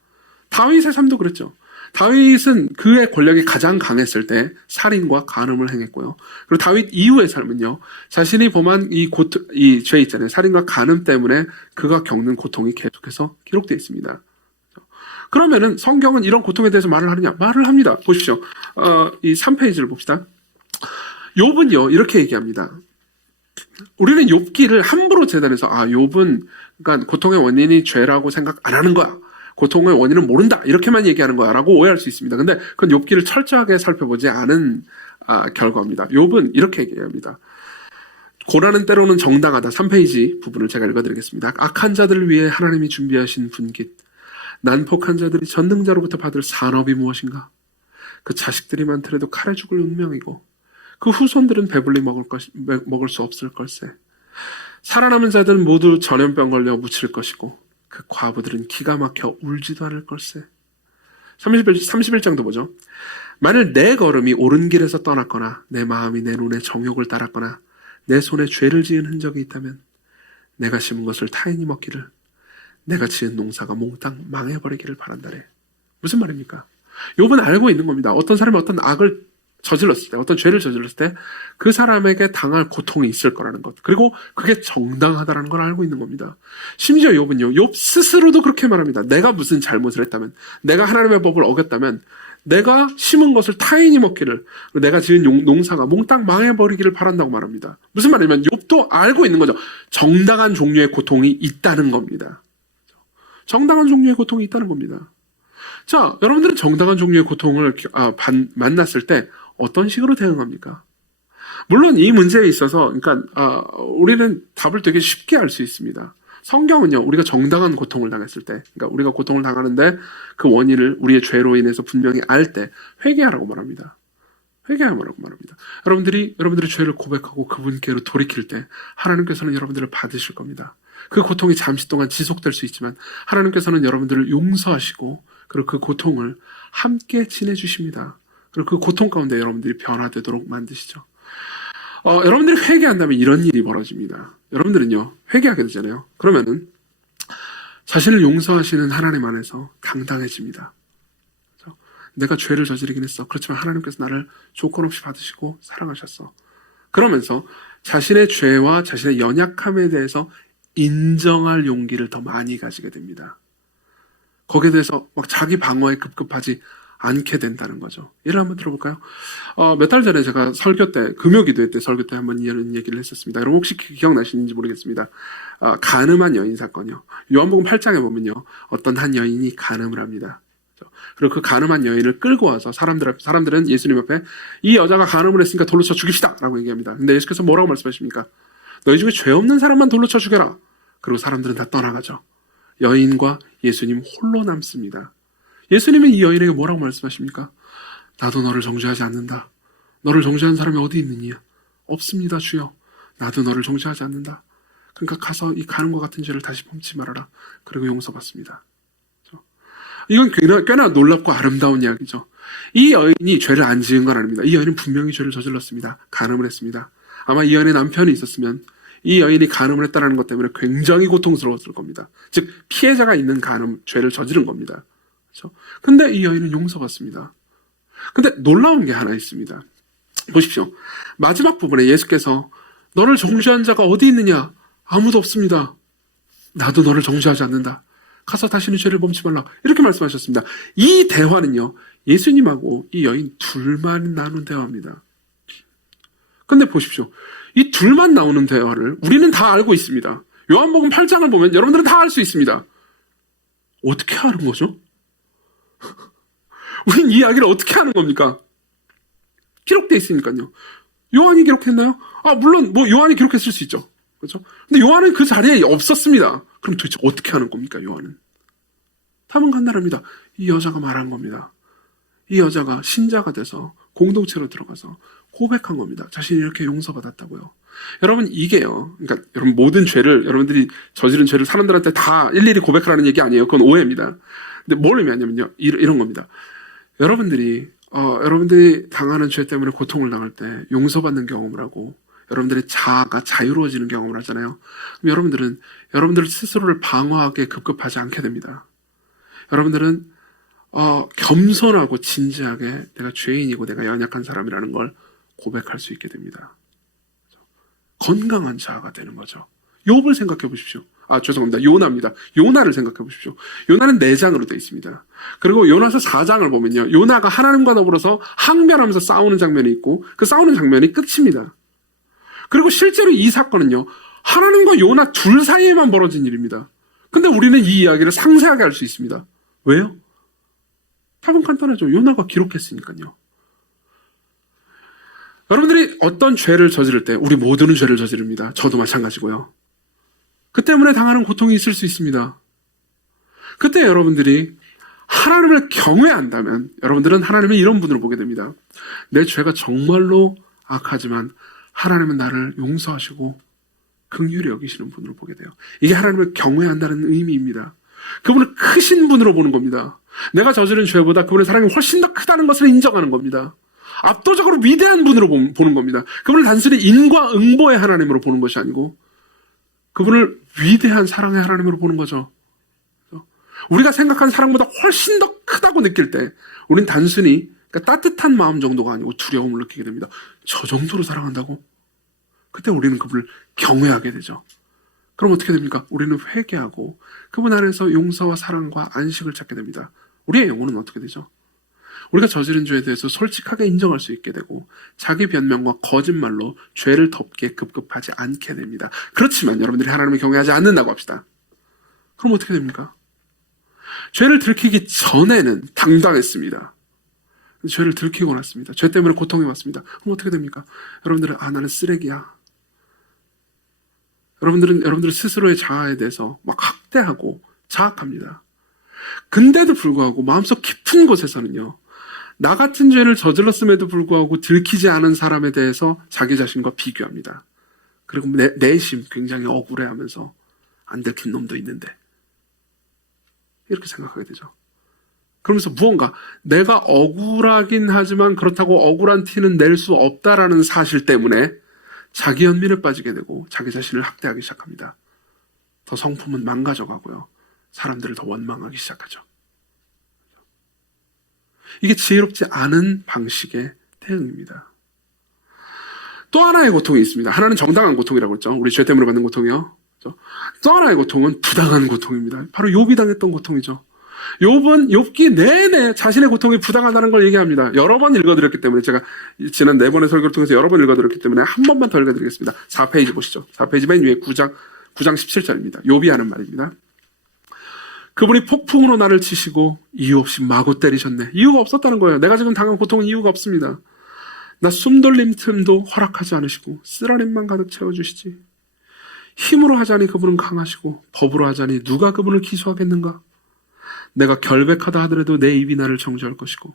다윗의 삶도 그랬죠. 다윗은 그의 권력이 가장 강했을 때 살인과 간음을 행했고요. 그리고 다윗 이후의 삶은요. 자신이 범한 이 죄 있잖아요. 살인과 간음 때문에 그가 겪는 고통이 계속해서 기록되어 있습니다. 그러면은 성경은 이런 고통에 대해서 말을 하느냐? 말을 합니다. 보십시오. 이 3페이지를 봅시다. 욥은요, 이렇게 얘기합니다. 우리는 욥기를 함부로 재단해서, 욥은, 그러니까 고통의 원인이 죄라고 생각 안 하는 거야. 고통의 원인은 모른다. 이렇게만 얘기하는 거야. 라고 오해할 수 있습니다. 근데 그건 욥기를 철저하게 살펴보지 않은 결과입니다. 욥은 이렇게 얘기합니다. 고난은 때로는 정당하다. 3페이지 부분을 제가 읽어드리겠습니다. 악한 자들을 위해 하나님이 준비하신 분깃. 난폭한 자들이 전능자로부터 받을 산업이 무엇인가? 그 자식들이 많더라도 칼에 죽을 운명이고 그 후손들은 배불리 먹을 수 없을 걸세. 살아남은 자들은 모두 전염병 걸려 묻힐 것이고 그 과부들은 기가 막혀 울지도 않을 걸세. 31장도 보죠. 만일 내 걸음이 옳은 길에서 떠났거나 내 마음이 내 눈에 정욕을 따랐거나 내 손에 죄를 지은 흔적이 있다면 내가 심은 것을 타인이 먹기를 내가 지은 농사가 몽땅 망해버리기를 바란다래. 무슨 말입니까? 욥은 알고 있는 겁니다. 어떤 사람이 어떤 악을 저질렀을 때, 어떤 죄를 저질렀을 때 그 사람에게 당할 고통이 있을 거라는 것. 그리고 그게 정당하다는 걸 알고 있는 겁니다. 심지어 욥은요, 욥 스스로도 그렇게 말합니다. 내가 무슨 잘못을 했다면, 내가 하나님의 법을 어겼다면, 내가 심은 것을 타인이 먹기를, 내가 지은 농사가 몽땅 망해버리기를 바란다고 말합니다. 무슨 말이냐면 욥도 알고 있는 거죠. 정당한 종류의 고통이 있다는 겁니다. 정당한 종류의 고통이 있다는 겁니다. 자, 여러분들은 정당한 종류의 고통을 만났을 때 어떤 식으로 대응합니까? 물론 이 문제에 있어서, 그러니까 우리는 답을 되게 쉽게 알 수 있습니다. 성경은요, 우리가 정당한 고통을 당했을 때, 그러니까 우리가 고통을 당하는데 그 원인을 우리의 죄로 인해서 분명히 알 때 회개하라고 말합니다. 회개하라고 말합니다. 여러분들의 죄를 고백하고 그분께로 돌이킬 때 하나님께서는 여러분들을 받으실 겁니다. 그 고통이 잠시 동안 지속될 수 있지만 하나님께서는 여러분들을 용서하시고 그리고 그 고통을 함께 지내주십니다. 그리고 그 고통 가운데 여러분들이 변화되도록 만드시죠. 여러분들이 회개한다면 이런 일이 벌어집니다. 여러분들은요, 회개하게 되잖아요. 그러면은 자신을 용서하시는 하나님 안에서 당당해집니다. 그렇죠? 내가 죄를 저지르긴 했어. 그렇지만 하나님께서 나를 조건 없이 받으시고 사랑하셨어. 그러면서 자신의 죄와 자신의 연약함에 대해서 인정할 용기를 더 많이 가지게 됩니다. 거기에 대해서 막 자기 방어에 급급하지 않게 된다는 거죠. 예를 한번 들어볼까요? 몇 달 전에 제가 설교 때, 금요기도회 때 설교 때 한번 이런 얘기를 했었습니다. 여러분 혹시 기억나시는지 모르겠습니다. 간음한 여인 사건이요. 요한복음 8장에 보면요, 어떤 한 여인이 간음을 합니다. 그리고 그 간음한 여인을 끌고 와서 사람들은 예수님 앞에 이 여자가 간음을 했으니까 돌로 쳐 죽입시다 라고 얘기합니다. 근데 예수께서 뭐라고 말씀하십니까? 너희 중에 죄 없는 사람만 돌로 쳐 죽여라. 그리고 사람들은 다 떠나가죠. 여인과 예수님 홀로 남습니다. 예수님은 이 여인에게 뭐라고 말씀하십니까? 나도 너를 정죄하지 않는다. 너를 정죄한 사람이 어디 있느냐? 없습니다, 주여. 나도 너를 정죄하지 않는다. 그러니까 가서 이 간음과 같은 죄를 다시 범치 말아라. 그리고 용서받습니다. 이건 꽤나 놀랍고 아름다운 이야기죠. 이 여인이 죄를 안 지은 건 아닙니다. 이 여인은 분명히 죄를 저질렀습니다. 간음을 했습니다. 아마 이 여인의 남편이 있었으면 이 여인이 간음을 했다는 것 때문에 굉장히 고통스러웠을 겁니다. 즉 피해자가 있는 죄를 저지른 겁니다. 그렇죠? 근데 이 여인은 용서받습니다. 근데 놀라운 게 하나 있습니다. 보십시오. 마지막 부분에 예수께서 너를 정죄한 자가 어디 있느냐? 아무도 없습니다. 나도 너를 정죄하지 않는다. 가서 다시는 죄를 범치 말라. 이렇게 말씀하셨습니다. 이 대화는요, 예수님하고 이 여인 둘만 나눈 대화입니다. 근데 보십시오. 이 둘만 나오는 대화를 우리는 다 알고 있습니다. 요한복음 8장을 보면 여러분들은 다 알 수 있습니다. 어떻게 하는 거죠? 우린 이 이야기를 어떻게 하는 겁니까? 기록되어 있으니까요. 요한이 기록했나요? 물론 요한이 기록했을 수 있죠. 그렇죠? 근데 요한은 그 자리에 없었습니다. 그럼 도대체 어떻게 하는 겁니까, 요한은? 답은 간단합니다. 이 여자가 말한 겁니다. 이 여자가 신자가 돼서 공동체로 들어가서 고백한 겁니다. 자신이 이렇게 용서받았다고요. 여러분, 이게요. 그러니까 여러분 모든 죄를, 여러분들이 저지른 죄를 사람들한테 다 일일이 고백하라는 얘기 아니에요. 그건 오해입니다. 근데 뭘 의미하냐면요. 이런 겁니다. 여러분들이 당하는 죄 때문에 고통을 당할 때 용서받는 경험을 하고 여러분들의 자아가 자유로워지는 경험을 하잖아요. 그럼 여러분들 스스로를 방어하게 급급하지 않게 됩니다. 여러분들은 겸손하고 진지하게 내가 죄인이고 내가 연약한 사람이라는 걸 고백할 수 있게 됩니다. 건강한 자아가 되는 거죠. 욥을 생각해 보십시오. 죄송합니다. 요나입니다. 요나를 생각해 보십시오. 요나는 4장으로 되어 있습니다. 그리고 요나서 4장을 보면요. 요나가 하나님과 더불어서 항변하면서 싸우는 장면이 있고 그 싸우는 장면이 끝입니다. 그리고 실제로 이 사건은요. 하나님과 요나 둘 사이에만 벌어진 일입니다. 근데 우리는 이 이야기를 상세하게 알 수 있습니다. 왜요? 답은 간단하죠. 요나가 기록했으니까요. 여러분들이 어떤 죄를 저지를 때 우리 모두는 죄를 저지릅니다. 저도 마찬가지고요. 그 때문에 당하는 고통이 있을 수 있습니다. 그때 여러분들이 하나님을 경외한다면 여러분들은 하나님을 이런 분으로 보게 됩니다. 내 죄가 정말로 악하지만 하나님은 나를 용서하시고 긍휼히 여기시는 분으로 보게 돼요. 이게 하나님을 경외한다는 의미입니다. 그분을 크신 분으로 보는 겁니다. 내가 저지른 죄보다 그분의 사랑이 훨씬 더 크다는 것을 인정하는 겁니다. 압도적으로 위대한 분으로 보는 겁니다. 그분을 단순히 인과응보의 하나님으로 보는 것이 아니고 그분을 위대한 사랑의 하나님으로 보는 거죠. 우리가 생각한 사랑보다 훨씬 더 크다고 느낄 때 우린 단순히 그러니까 따뜻한 마음 정도가 아니고 두려움을 느끼게 됩니다. 저 정도로 사랑한다고? 그때 우리는 그분을 경외하게 되죠. 그럼 어떻게 됩니까? 우리는 회개하고 그분 안에서 용서와 사랑과 안식을 찾게 됩니다. 우리의 영혼은 어떻게 되죠? 우리가 저지른 죄에 대해서 솔직하게 인정할 수 있게 되고 자기 변명과 거짓말로 죄를 덮기에 급급하지 않게 됩니다. 그렇지만 여러분들이 하나님을 경외하지 않는다고 합시다. 그럼 어떻게 됩니까? 죄를 들키기 전에는 당당했습니다. 죄를 들키고 났습니다. 죄 때문에 고통이 왔습니다. 그럼 어떻게 됩니까? 여러분들은 나는 쓰레기야. 여러분들 스스로의 자아에 대해서 막 학대하고 자학합니다. 근데도 불구하고 마음속 깊은 곳에서는요, 나 같은 죄를 저질렀음에도 불구하고 들키지 않은 사람에 대해서 자기 자신과 비교합니다. 그리고 내심 굉장히 억울해하면서 안 들킨 놈도 있는데 이렇게 생각하게 되죠. 그러면서 무언가 내가 억울하긴 하지만 그렇다고 억울한 티는 낼 수 없다라는 사실 때문에 자기 연민에 빠지게 되고 자기 자신을 학대하기 시작합니다. 더 성품은 망가져가고요. 사람들을 더 원망하기 시작하죠. 이게 지혜롭지 않은 방식의 대응입니다. 또 하나의 고통이 있습니다. 하나는 정당한 고통이라고 했죠. 우리 죄 때문에 받는 고통이요. 또 하나의 고통은 부당한 고통입니다. 바로 욥이 당했던 고통이죠. 욥기 내내 자신의 고통이 부당하다는 걸 얘기합니다. 여러 번 읽어드렸기 때문에 제가 지난 4번의 설교를 통해서 여러 번 읽어드렸기 때문에 한 번만 더 읽어드리겠습니다. 4페이지 보시죠. 4페이지 맨 위에 9장 17절입니다. 욥이 하는 말입니다. 그분이 폭풍으로 나를 치시고 이유 없이 마구 때리셨네. 이유가 없었다는 거예요. 내가 지금 당한 고통은 이유가 없습니다. 나 숨돌림 틈도 허락하지 않으시고 쓰라림만 가득 채워주시지. 힘으로 하자니 그분은 강하시고 법으로 하자니 누가 그분을 기소하겠는가? 내가 결백하다 하더라도 내 입이 나를 정죄할 것이고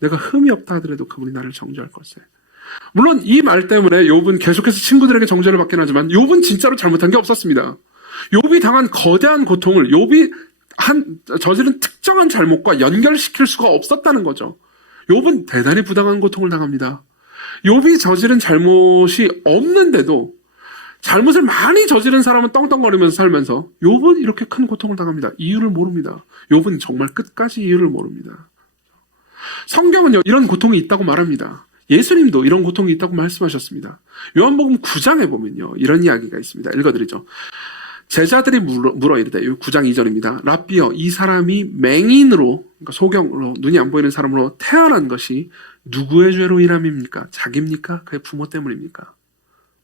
내가 흠이 없다 하더라도 그분이 나를 정죄할 것이세. 물론 이 말 때문에 욥은 계속해서 친구들에게 정죄를 받긴 하지만 욥은 진짜로 잘못한 게 없었습니다. 욥이 당한 거대한 고통을 욥이 저지른 특정한 잘못과 연결시킬 수가 없었다는 거죠. 욥은 대단히 부당한 고통을 당합니다. 욥이 저지른 잘못이 없는데도 잘못을 많이 저지른 사람은 떵떵거리면서 살면서 욥은 이렇게 큰 고통을 당합니다. 이유를 모릅니다. 욥은 정말 끝까지 이유를 모릅니다. 성경은요, 이런 고통이 있다고 말합니다. 예수님도 이런 고통이 있다고 말씀하셨습니다. 요한복음 9장에 보면요, 이런 이야기가 있습니다. 읽어드리죠. 제자들이 물어 이르되, 9장 2절입니다. 랍비여, 이 사람이 맹인으로, 그러니까 소경으로, 눈이 안 보이는 사람으로 태어난 것이 누구의 죄로 인함입니까? 자기입니까? 그의 부모 때문입니까?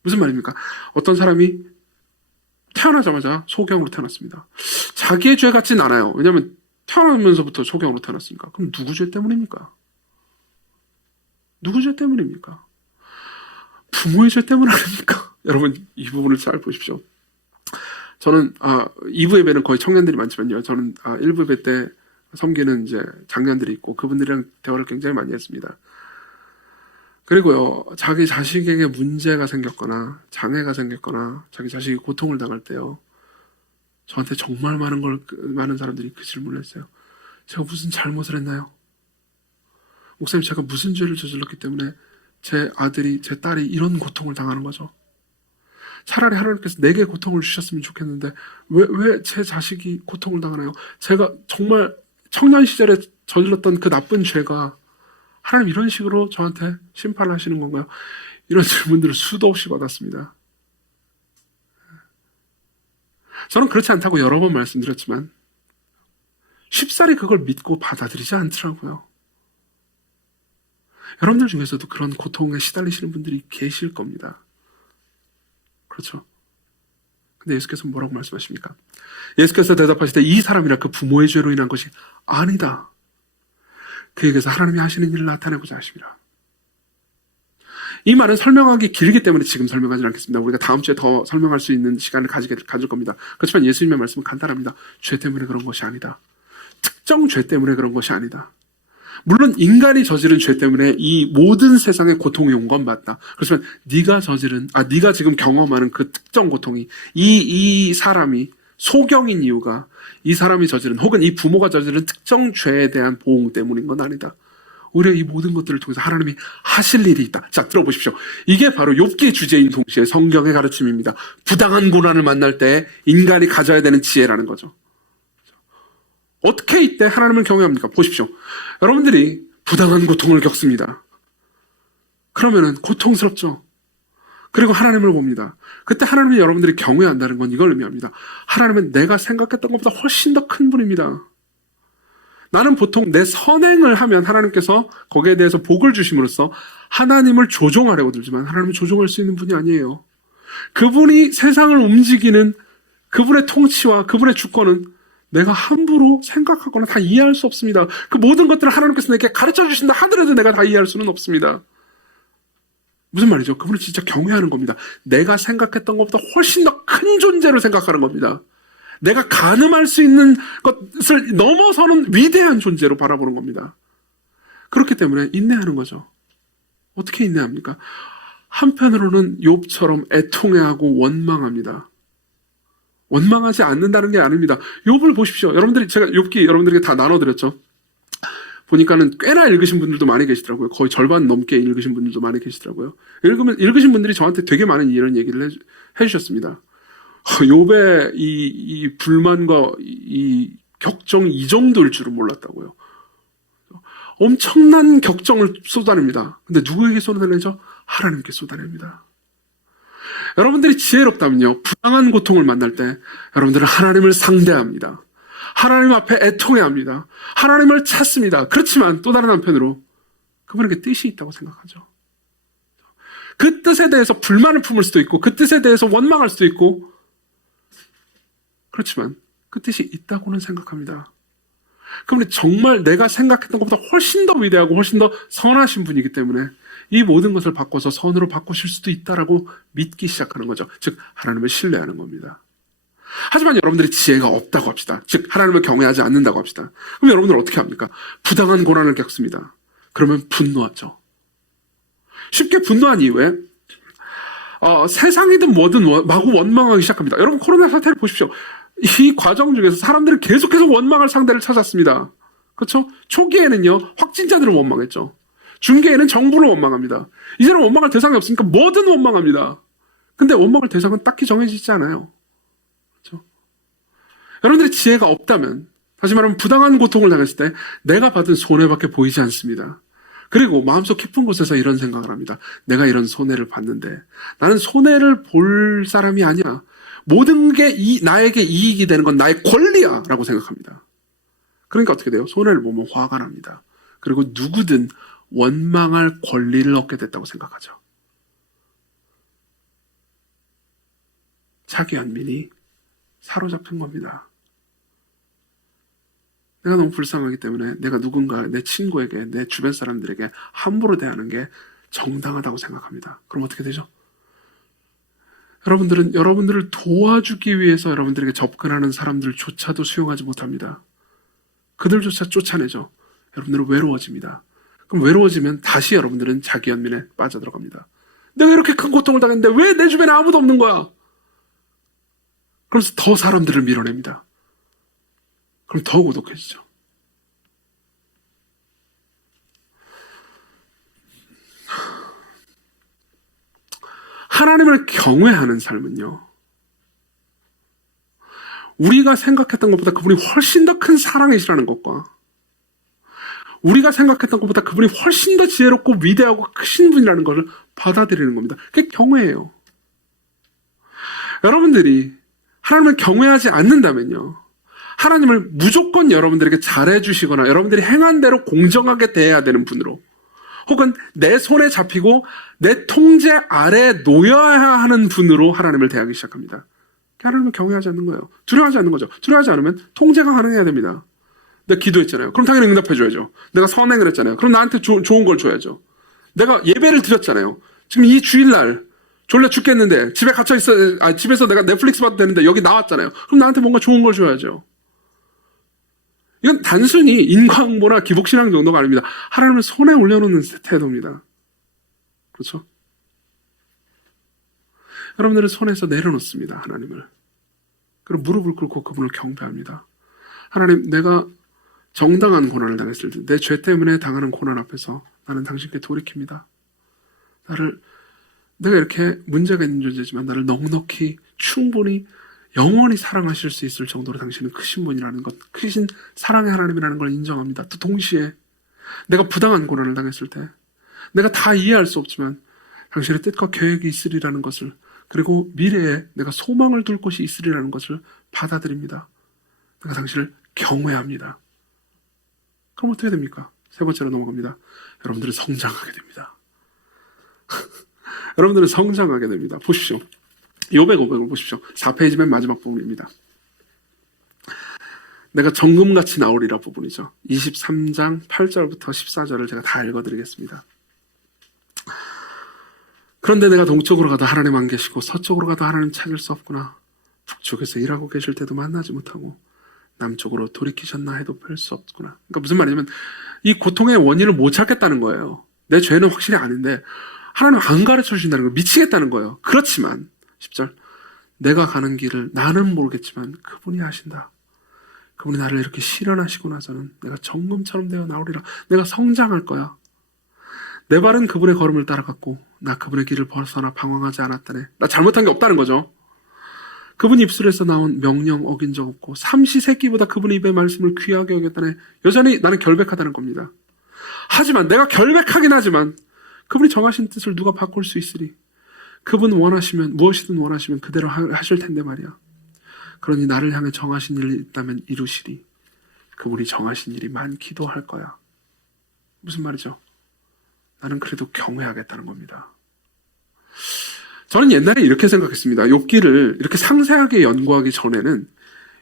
무슨 말입니까? 어떤 사람이 태어나자마자 소경으로 태어났습니다. 자기의 죄 같진 않아요. 왜냐하면 태어나면서부터 소경으로 태어났으니까. 그럼 누구 죄 때문입니까? 누구 죄 때문입니까? 부모의 죄 때문 아닙니까? 여러분, 이 부분을 잘 보십시오. 저는 2부 예배는 거의 청년들이 많지만요. 저는 1부 예배 때 섬기는 이제 장년들이 있고 그분들이랑 대화를 굉장히 많이 했습니다. 그리고요, 자기 자식에게 문제가 생겼거나 장애가 생겼거나 자기 자식이 고통을 당할 때요, 저한테 정말 많은 사람들이 그 질문을 했어요. 제가 무슨 잘못을 했나요? 목사님, 제가 무슨 죄를 저질렀기 때문에 제 아들이, 제 딸이 이런 고통을 당하는 거죠? 차라리 하나님께서 내게 고통을 주셨으면 좋겠는데 왜 제 자식이 고통을 당하나요? 제가 정말 청년 시절에 저질렀던 그 나쁜 죄가 하나님 이런 식으로 저한테 심판을 하시는 건가요? 이런 질문들을 수도 없이 받았습니다. 저는 그렇지 않다고 여러 번 말씀드렸지만 쉽사리 그걸 믿고 받아들이지 않더라고요. 여러분들 중에서도 그런 고통에 시달리시는 분들이 계실 겁니다. 그렇죠? 근데 예수께서 뭐라고 말씀하십니까? 예수께서 대답하시되 이 사람이라 그 부모의 죄로 인한 것이 아니다. 그에게서 하나님이 하시는 일을 나타내고자 하십니다. 이 말은 설명하기 길기 때문에 지금 설명하지 않겠습니다. 우리가 다음 주에 더 설명할 수 있는 시간을 가질 겁니다. 그렇지만 예수님의 말씀은 간단합니다. 죄 때문에 그런 것이 아니다. 특정 죄 때문에 그런 것이 아니다. 물론 인간이 저지른 죄 때문에 이 모든 세상의 고통이 온 건 맞다. 그렇지만 네가 지금 경험하는 그 특정 고통이 이 사람이 소경인 이유가 이 사람이 저지른 혹은 이 부모가 저지른 특정 죄에 대한 보응 때문인 건 아니다. 오히려 이 모든 것들을 통해서 하나님이 하실 일이 있다. 자, 들어보십시오. 이게 바로 욥기의 주제인 동시에 성경의 가르침입니다. 부당한 고난을 만날 때 인간이 가져야 되는 지혜라는 거죠. 어떻게 이때 하나님을 경외합니까? 보십시오. 여러분들이 부당한 고통을 겪습니다. 그러면은 고통스럽죠. 그리고 하나님을 봅니다. 그때 하나님이 여러분들이 경외한다는 건 이걸 의미합니다. 하나님은 내가 생각했던 것보다 훨씬 더 큰 분입니다. 나는 보통 내 선행을 하면 하나님께서 거기에 대해서 복을 주심으로써 하나님을 조종하려고 들지만 하나님은 조종할 수 있는 분이 아니에요. 그분이 세상을 움직이는 그분의 통치와 그분의 주권은 내가 함부로 생각하거나 다 이해할 수 없습니다. 그 모든 것들을 하나님께서 내게 가르쳐 주신다 하더라도 내가 다 이해할 수는 없습니다. 무슨 말이죠? 그분을 진짜 경외하는 겁니다. 내가 생각했던 것보다 훨씬 더 큰 존재로 생각하는 겁니다. 내가 가늠할 수 있는 것을 넘어서는 위대한 존재로 바라보는 겁니다. 그렇기 때문에 인내하는 거죠. 어떻게 인내합니까? 한편으로는 욥처럼 애통해하고 원망합니다. 원망하지 않는다는 게 아닙니다. 욥을 보십시오. 여러분들이 제가 욥기 여러분들에게 다 나눠드렸죠. 보니까는 꽤나 읽으신 분들도 많이 계시더라고요. 거의 절반 넘게 읽으신 분들도 많이 계시더라고요. 읽으신 분들이 저한테 되게 많은 이런 얘기를 해주셨습니다. 욥의 이 불만과 이 격정이 이 정도일 줄은 몰랐다고요. 엄청난 격정을 쏟아냅니다. 근데 누구에게 쏟아내죠? 하나님께 쏟아냅니다. 여러분들이 지혜롭다면요, 부당한 고통을 만날 때 여러분들은 하나님을 상대합니다. 하나님 앞에 애통해야 합니다. 하나님을 찾습니다. 그렇지만 또 다른 한편으로 그분에게 뜻이 있다고 생각하죠. 그 뜻에 대해서 불만을 품을 수도 있고 그 뜻에 대해서 원망할 수도 있고, 그렇지만 그 뜻이 있다고는 생각합니다. 그분이 정말 내가 생각했던 것보다 훨씬 더 위대하고 훨씬 더 선하신 분이기 때문에 이 모든 것을 바꿔서 선으로 바꾸실 수도 있다라고 믿기 시작하는 거죠. 즉 하나님을 신뢰하는 겁니다. 하지만 여러분들이 지혜가 없다고 합시다. 즉 하나님을 경외하지 않는다고 합시다. 그럼 여러분들은 어떻게 합니까? 부당한 고난을 겪습니다. 그러면 분노하죠. 쉽게 분노한 이후에 세상이든 뭐든 마구 원망하기 시작합니다. 여러분 코로나 사태를 보십시오. 이 과정 중에서 사람들은 계속해서 원망할 상대를 찾았습니다. 그렇죠? 초기에는요, 확진자들을 원망했죠. 중기에는 정부를 원망합니다. 이제는 원망할 대상이 없으니까 뭐든 원망합니다. 근데 원망할 대상은 딱히 정해지지 않아요. 그렇죠? 여러분들이 지혜가 없다면, 다시 말하면 부당한 고통을 당했을 때 내가 받은 손해밖에 보이지 않습니다. 그리고 마음속 깊은 곳에서 이런 생각을 합니다. 내가 이런 손해를 봤는데 나는 손해를 볼 사람이 아니야. 모든 게 나에게 이익이 되는 건 나의 권리야 라고 생각합니다. 그러니까 어떻게 돼요? 손해를 보면 화가 납니다. 그리고 누구든 원망할 권리를 얻게 됐다고 생각하죠. 자기 안민이 사로잡힌 겁니다. 내가 너무 불쌍하기 때문에 내가 누군가 내 친구에게, 내 주변 사람들에게 함부로 대하는 게 정당하다고 생각합니다. 그럼 어떻게 되죠? 여러분들은 여러분들을 도와주기 위해서 여러분들에게 접근하는 사람들조차도 수용하지 못합니다. 그들조차 쫓아내죠. 여러분들은 외로워집니다. 그럼 외로워지면 다시 여러분들은 자기 연민에 빠져들어갑니다. 내가 이렇게 큰 고통을 당했는데 왜 내 주변에 아무도 없는 거야? 그러면서 더 사람들을 밀어냅니다. 그럼 더 고독해지죠. 하나님을 경외하는 삶은요, 우리가 생각했던 것보다 그분이 훨씬 더 큰 사랑이시라는 것과 우리가 생각했던 것보다 그분이 훨씬 더 지혜롭고 위대하고 크신 분이라는 것을 받아들이는 겁니다. 그게 경외예요. 여러분들이 하나님을 경외하지 않는다면요, 하나님을 무조건 여러분들에게 잘해주시거나 여러분들이 행한 대로 공정하게 대해야 되는 분으로, 혹은 내 손에 잡히고 내 통제 아래에 놓여야 하는 분으로 하나님을 대하기 시작합니다. 하나님을 경외하지 않는 거예요. 두려워하지 않는 거죠. 두려워하지 않으면 통제가 가능해야 됩니다. 내가 기도했잖아요. 그럼 당연히 응답해줘야죠. 내가 선행을 했잖아요. 그럼 나한테 좋은 걸 줘야죠. 내가 예배를 드렸잖아요. 지금 이 주일날 졸려 죽겠는데 집에 갇혀있어, 집에서 내가 넷플릭스 봐도 되는데 여기 나왔잖아요. 그럼 나한테 뭔가 좋은 걸 줘야죠. 이건 단순히 인과응보나 기복신앙 정도가 아닙니다. 하나님을 손에 올려놓는 태도입니다. 그렇죠? 여러분들은 손에서 내려놓습니다. 하나님을. 그리고 무릎을 꿇고 그분을 경배합니다. 하나님, 내가 정당한 고난을 당했을 때, 내 죄 때문에 당하는 고난 앞에서 나는 당신께 돌이킵니다. 내가 이렇게 문제가 있는 존재지만 나를 넉넉히 충분히 영원히 사랑하실 수 있을 정도로 당신은 크신 분이라는 것, 크신 사랑의 하나님이라는 걸 인정합니다. 또 동시에 내가 부당한 고난을 당했을 때, 내가 다 이해할 수 없지만 당신의 뜻과 계획이 있으리라는 것을, 그리고 미래에 내가 소망을 둘 곳이 있으리라는 것을 받아들입니다. 내가 당신을 경외합니다. 그럼 어떻게 됩니까? 세 번째로 넘어갑니다. 여러분들은 성장하게 됩니다. 여러분들은 성장하게 됩니다. 보십시오. 욥의 고백을 보십시오. 4페이지 맨 마지막 부분입니다. 내가 정금같이 나오리라 부분이죠. 23장 8절부터 14절을 제가 다 읽어드리겠습니다. 그런데 내가 동쪽으로 가도 하나님 안 계시고 서쪽으로 가도 하나님 찾을 수 없구나. 북쪽에서 일하고 계실 때도 만나지 못하고 남쪽으로 돌이키셨나 해도 뵐 수 없구나. 그러니까 무슨 말이냐면 이 고통의 원인을 못 찾겠다는 거예요. 내 죄는 확실히 아는데 하나님 안 가르쳐 주신다는 걸 미치겠다는 거예요. 그렇지만 10절 내가 가는 길을 나는 모르겠지만 그분이 아신다. 그분이 나를 이렇게 실현하시고 나서는 내가 정금처럼 되어 나오리라. 내가 성장할 거야. 내 발은 그분의 걸음을 따라갔고 나 그분의 길을 벗어나 방황하지 않았다네. 나 잘못한 게 없다는 거죠. 그분 입술에서 나온 명령 어긴 적 없고 삼시세끼보다 그분의 입의 말씀을 귀하게 여겼다네. 여전히 나는 결백하다는 겁니다. 하지만 내가 결백하긴 하지만 그분이 정하신 뜻을 누가 바꿀 수 있으리. 그분 원하시면 무엇이든 원하시면 그대로 하실 텐데 말이야. 그러니 나를 향해 정하신 일이 있다면 이루시리. 그분이 정하신 일이 많기도 할 거야. 무슨 말이죠? 나는 그래도 경외하겠다는 겁니다. 저는 옛날에 이렇게 생각했습니다. 욥기를 이렇게 상세하게 연구하기 전에는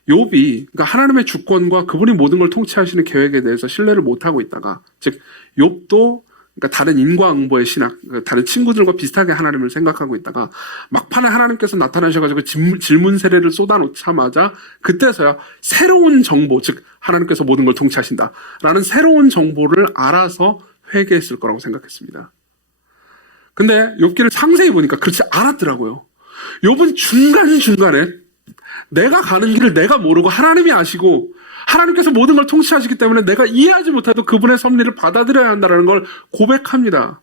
욥이 그러니까 하나님의 주권과 그분이 모든 걸 통치하시는 계획에 대해서 신뢰를 못하고 있다가, 즉 욥도 그러니까 다른 인과응보의 신학, 다른 친구들과 비슷하게 하나님을 생각하고 있다가 막판에 하나님께서 나타나셔가지고 질문 세례를 쏟아놓자마자 그때서야 새로운 정보, 즉 하나님께서 모든 걸 통치하신다라는 새로운 정보를 알아서 회개했을 거라고 생각했습니다. 근데 욥기를 상세히 보니까 그렇지 않았더라고요. 욥은 중간중간에 내가 가는 길을 내가 모르고 하나님이 아시고 하나님께서 모든 걸 통치하시기 때문에 내가 이해하지 못해도 그분의 섭리를 받아들여야 한다는 걸 고백합니다.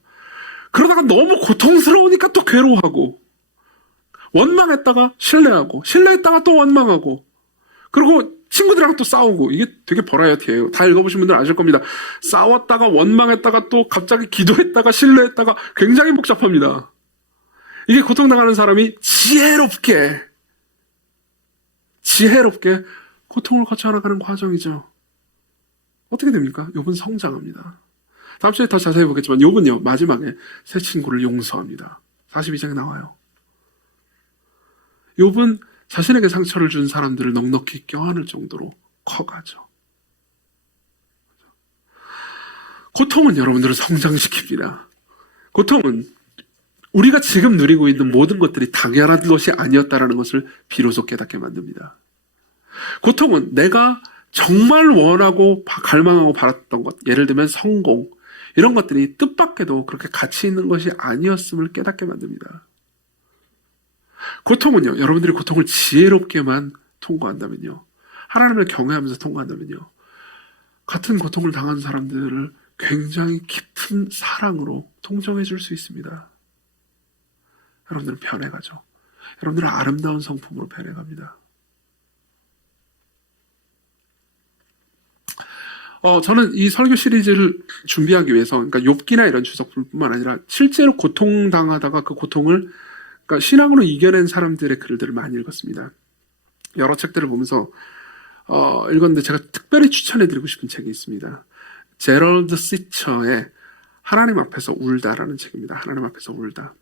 그러다가 너무 고통스러우니까 또 괴로워하고, 원망했다가 신뢰하고, 신뢰했다가 또 원망하고, 그리고 친구들이랑 또 싸우고. 이게 되게 버라이어티예요. 다 읽어보신 분들은 아실 겁니다. 싸웠다가 원망했다가 또 갑자기 기도했다가 신뢰했다가 굉장히 복잡합니다. 이게 고통당하는 사람이 지혜롭게 고통을 거쳐나가는 과정이죠. 어떻게 됩니까? 욥은 성장합니다. 다음 주에 더 자세히 보겠지만 욥은요 마지막에 새 친구를 용서합니다. 42장에 나와요. 욥은 자신에게 상처를 준 사람들을 넉넉히 껴안을 정도로 커가죠. 고통은 여러분들을 성장시킵니다. 고통은 우리가 지금 누리고 있는 모든 것들이 당연한 것이 아니었다는 것을 비로소 깨닫게 만듭니다. 고통은 내가 정말 원하고 갈망하고 바랐던 것, 예를 들면 성공, 이런 것들이 뜻밖에도 그렇게 가치 있는 것이 아니었음을 깨닫게 만듭니다. 고통은요, 여러분들이 고통을 지혜롭게만 통과한다면요, 하나님을 경외하면서 통과한다면요, 같은 고통을 당한 사람들을 굉장히 깊은 사랑으로 통정해 줄 수 있습니다. 여러분들은 변해가죠. 여러분들은 아름다운 성품으로 변해갑니다. 저는 이 설교 시리즈를 준비하기 위해서, 그러니까 욥기나 이런 주석뿐만 아니라 실제로 고통당하다가 그 고통을 그러니까 신앙으로 이겨낸 사람들의 글들을 많이 읽었습니다. 여러 책들을 보면서 읽었는데 제가 특별히 추천해드리고 싶은 책이 있습니다. 제럴드 시처의 하나님 앞에서 울다라는 책입니다. 하나님 앞에서 울다.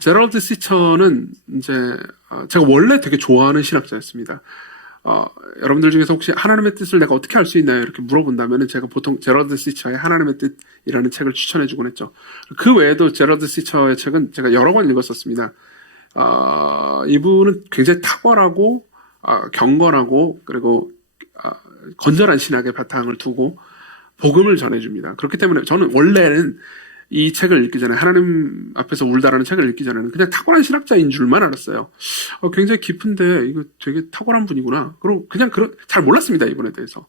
제럴드 시처는 이제 제가 원래 되게 좋아하는 신학자였습니다. 여러분들 중에서 혹시 하나님의 뜻을 내가 어떻게 알 수 있나요? 이렇게 물어본다면 제가 보통 제럴드 시처의 하나님의 뜻이라는 책을 추천해주곤 했죠. 그 외에도 제럴드 시처의 책은 제가 여러 번 읽었었습니다. 이분은 굉장히 탁월하고 경건하고 그리고 건전한 신학의 바탕을 두고 복음을 전해줍니다. 그렇기 때문에 저는 원래는 이 책을 읽기 전에, 하나님 앞에서 울다라는 책을 읽기 전에는 그냥 탁월한 신학자인 줄만 알았어요. 굉장히 깊은데 이거 되게 탁월한 분이구나. 그럼 그냥 잘 몰랐습니다, 이분에 대해서.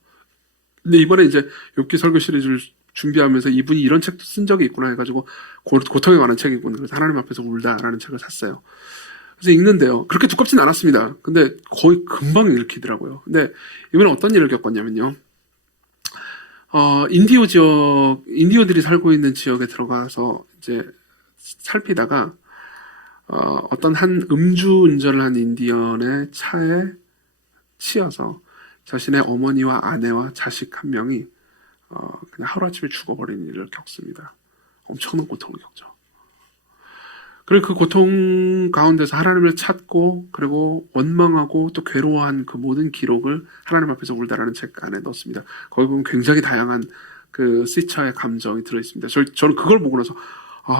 근데 이번에 이제 욥기 설교 시리즈를 준비하면서 이분이 이런 책도 쓴 적이 있구나 해가지고 고통에 관한 책이구나. 그래서 하나님 앞에서 울다라는 책을 샀어요. 그래서 읽는데요, 그렇게 두껍진 않았습니다. 근데 거의 금방 읽히더라고요. 근데 이번에 어떤 일을 겪었냐면요, 인디오들이 살고 있는 지역에 들어가서 이제 살피다가 어떤 한 음주운전을 한 인디언의 차에 치여서 자신의 어머니와 아내와 자식 한 명이 그냥 하루아침에 죽어버린 일을 겪습니다. 엄청난 고통을 겪죠. 그리고 그 고통 가운데서 하나님을 찾고 그리고 원망하고 또 괴로워한 그 모든 기록을 하나님 앞에서 울다라는 책 안에 넣었습니다. 거기 보면 굉장히 다양한 그 시처의 감정이 들어있습니다. 저는 그걸 보고 나서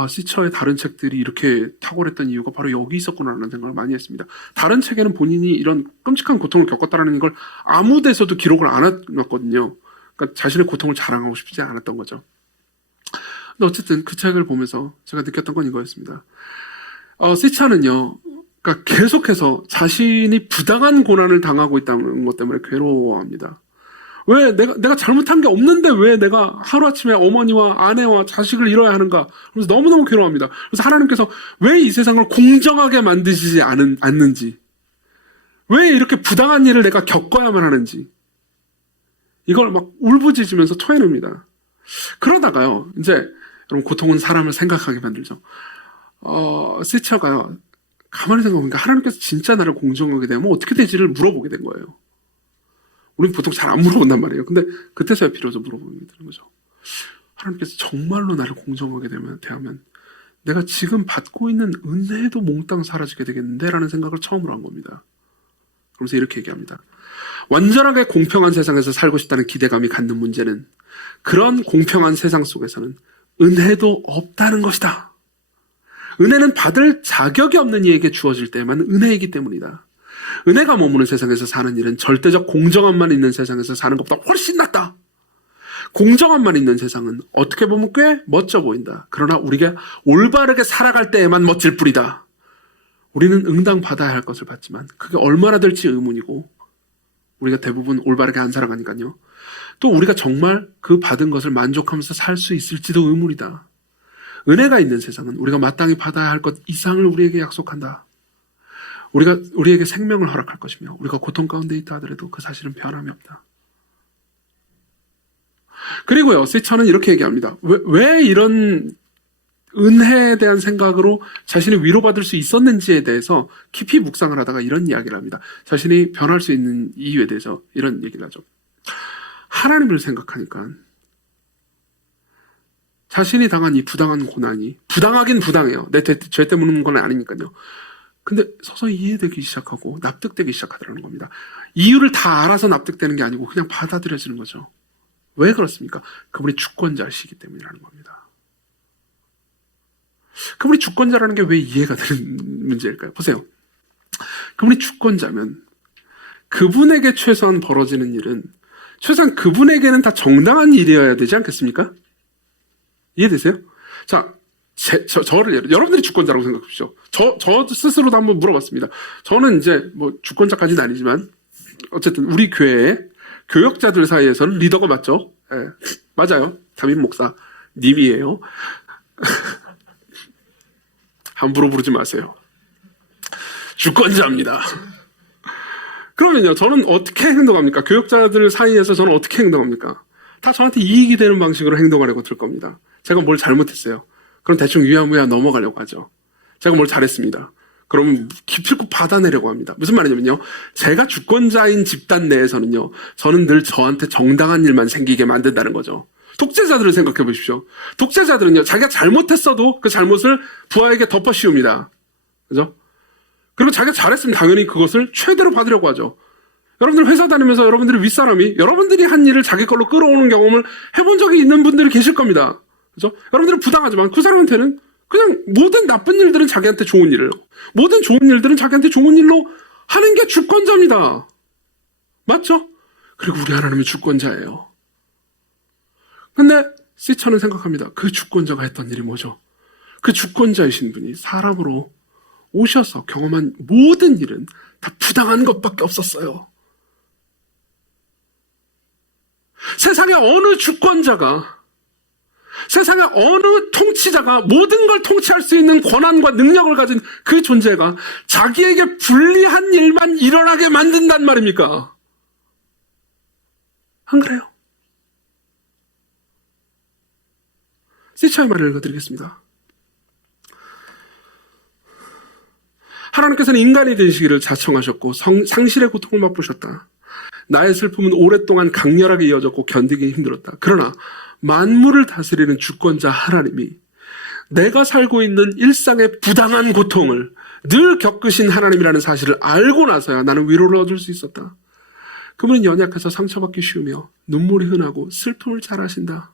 시처의 다른 책들이 이렇게 탁월했던 이유가 바로 여기 있었구나라는 생각을 많이 했습니다. 다른 책에는 본인이 이런 끔찍한 고통을 겪었다라는 걸 아무 데서도 기록을 안 해놨거든요. 그러니까 자신의 고통을 자랑하고 싶지 않았던 거죠. 근데 어쨌든 그 책을 보면서 제가 느꼈던 건 이거였습니다. 시차는요, 그러니까 계속해서 자신이 부당한 고난을 당하고 있다는 것 때문에 괴로워합니다. 왜 내가 잘못한 게 없는데 왜 내가 하루아침에 어머니와 아내와 자식을 잃어야 하는가? 그래서 너무너무 괴로워합니다. 그래서 하나님께서 왜 이 세상을 공정하게 만드시지 않는지, 왜 이렇게 부당한 일을 내가 겪어야만 하는지, 이걸 막 울부짖으면서 토해냅니다. 그러다가요, 이제 여러분 고통은 사람을 생각하게 만들죠. 시처가요, 가만히 생각해보니까 하나님께서 진짜 나를 공정하게 되면 어떻게 되지를 물어보게 된 거예요. 우리는 보통 잘 안 물어본단 말이에요. 근데 그때서야 비로소 물어보게 되는 거죠. 하나님께서 정말로 나를 공정하게 대하면 내가 지금 받고 있는 은혜도 몽땅 사라지게 되겠는데? 라는 생각을 처음으로 한 겁니다. 그러면서 이렇게 얘기합니다. 완전하게 공평한 세상에서 살고 싶다는 기대감이 갖는 문제는 그런 공평한 세상 속에서는 은혜도 없다는 것이다. 은혜는 받을 자격이 없는 이에게 주어질 때만 은혜이기 때문이다. 은혜가 머무는 세상에서 사는 일은 절대적 공정함만 있는 세상에서 사는 것보다 훨씬 낫다. 공정함만 있는 세상은 어떻게 보면 꽤 멋져 보인다. 그러나 우리가 올바르게 살아갈 때에만 멋질 뿐이다. 우리는 응당 받아야 할 것을 받지만 그게 얼마나 될지 의문이고 우리가 대부분 올바르게 안 살아가니까요. 또 우리가 정말 그 받은 것을 만족하면서 살 수 있을지도 의문이다. 은혜가 있는 세상은 우리가 마땅히 받아야 할 것 이상을 우리에게 약속한다. 우리에게 생명을 허락할 것이며 우리가 고통 가운데 있다 하더라도 그 사실은 변함이 없다. 그리고요, 시처는 이렇게 얘기합니다. 왜 이런 은혜에 대한 생각으로 자신이 위로받을 수 있었는지에 대해서 깊이 묵상을 하다가 이런 이야기를 합니다. 자신이 변할 수 있는 이유에 대해서 이런 얘기를 하죠. 하나님을 생각하니까 자신이 당한 이 부당한 고난이 부당하긴 부당해요. 내 죄 때문인 건 아니니까요. 근데 서서히 이해되기 시작하고 납득되기 시작하더라는 겁니다. 이유를 다 알아서 납득되는 게 아니고 그냥 받아들여지는 거죠. 왜 그렇습니까? 그분이 주권자이시기 때문이라는 겁니다. 그분이 주권자라는 게 왜 이해가 되는 문제일까요? 보세요. 그분이 주권자면 그분에게 최소한 벌어지는 일은 최소한 그분에게는 다 정당한 일이어야 되지 않겠습니까? 이해되세요? 자, 여러분들이 주권자라고 생각하십시오. 저 스스로도 한번 물어봤습니다. 저는 이제 뭐 주권자까지는 아니지만 어쨌든 우리 교회의 교역자들 사이에서는 리더가 맞죠? 네, 맞아요. 담임 목사 님이에요. 함부로 부르지 마세요. 주권자입니다. 그러면요, 저는 어떻게 행동합니까? 교역자들 사이에서 저는 어떻게 행동합니까? 다 저한테 이익이 되는 방식으로 행동하려고 들 겁니다. 제가 뭘 잘못했어요. 그럼 대충 유야무야 넘어가려고 하죠. 제가 뭘 잘했습니다. 그러면 기필코 받아내려고 합니다. 무슨 말이냐면요. 제가 주권자인 집단 내에서는요. 저는 늘 저한테 정당한 일만 생기게 만든다는 거죠. 독재자들을 생각해 보십시오. 독재자들은요. 자기가 잘못했어도 그 잘못을 부하에게 덮어 씌웁니다. 그죠? 그리고 자기가 잘했으면 당연히 그것을 최대로 받으려고 하죠. 여러분들 회사 다니면서 여러분들의 윗사람이 여러분들이 한 일을 자기 걸로 끌어오는 경험을 해본 적이 있는 분들이 계실 겁니다. 그죠? 여러분들은 부당하지만 그 사람한테는 그냥 모든 나쁜 일들은 자기한테 좋은 일을, 모든 좋은 일들은 자기한테 좋은 일로 하는 게 주권자입니다. 맞죠? 그리고 우리 하나님은 주권자예요. 근데 시처는 생각합니다. 그 주권자가 했던 일이 뭐죠? 그 주권자이신 분이 사람으로 오셔서 경험한 모든 일은 다 부당한 것밖에 없었어요. 세상에 어느 주권자가, 세상에 어느 통치자가 모든 걸 통치할 수 있는 권한과 능력을 가진 그 존재가 자기에게 불리한 일만 일어나게 만든단 말입니까? 안 그래요? 시차의 말을 읽어드리겠습니다. 하나님께서는 인간이 되시기를 자청하셨고 상실의 고통을 맛보셨다. 나의 슬픔은 오랫동안 강렬하게 이어졌고 견디기 힘들었다. 그러나 만물을 다스리는 주권자 하나님이 내가 살고 있는 일상의 부당한 고통을 늘 겪으신 하나님이라는 사실을 알고 나서야 나는 위로를 얻을 수 있었다. 그분은 연약해서 상처받기 쉬우며 눈물이 흔하고 슬픔을 잘 아신다.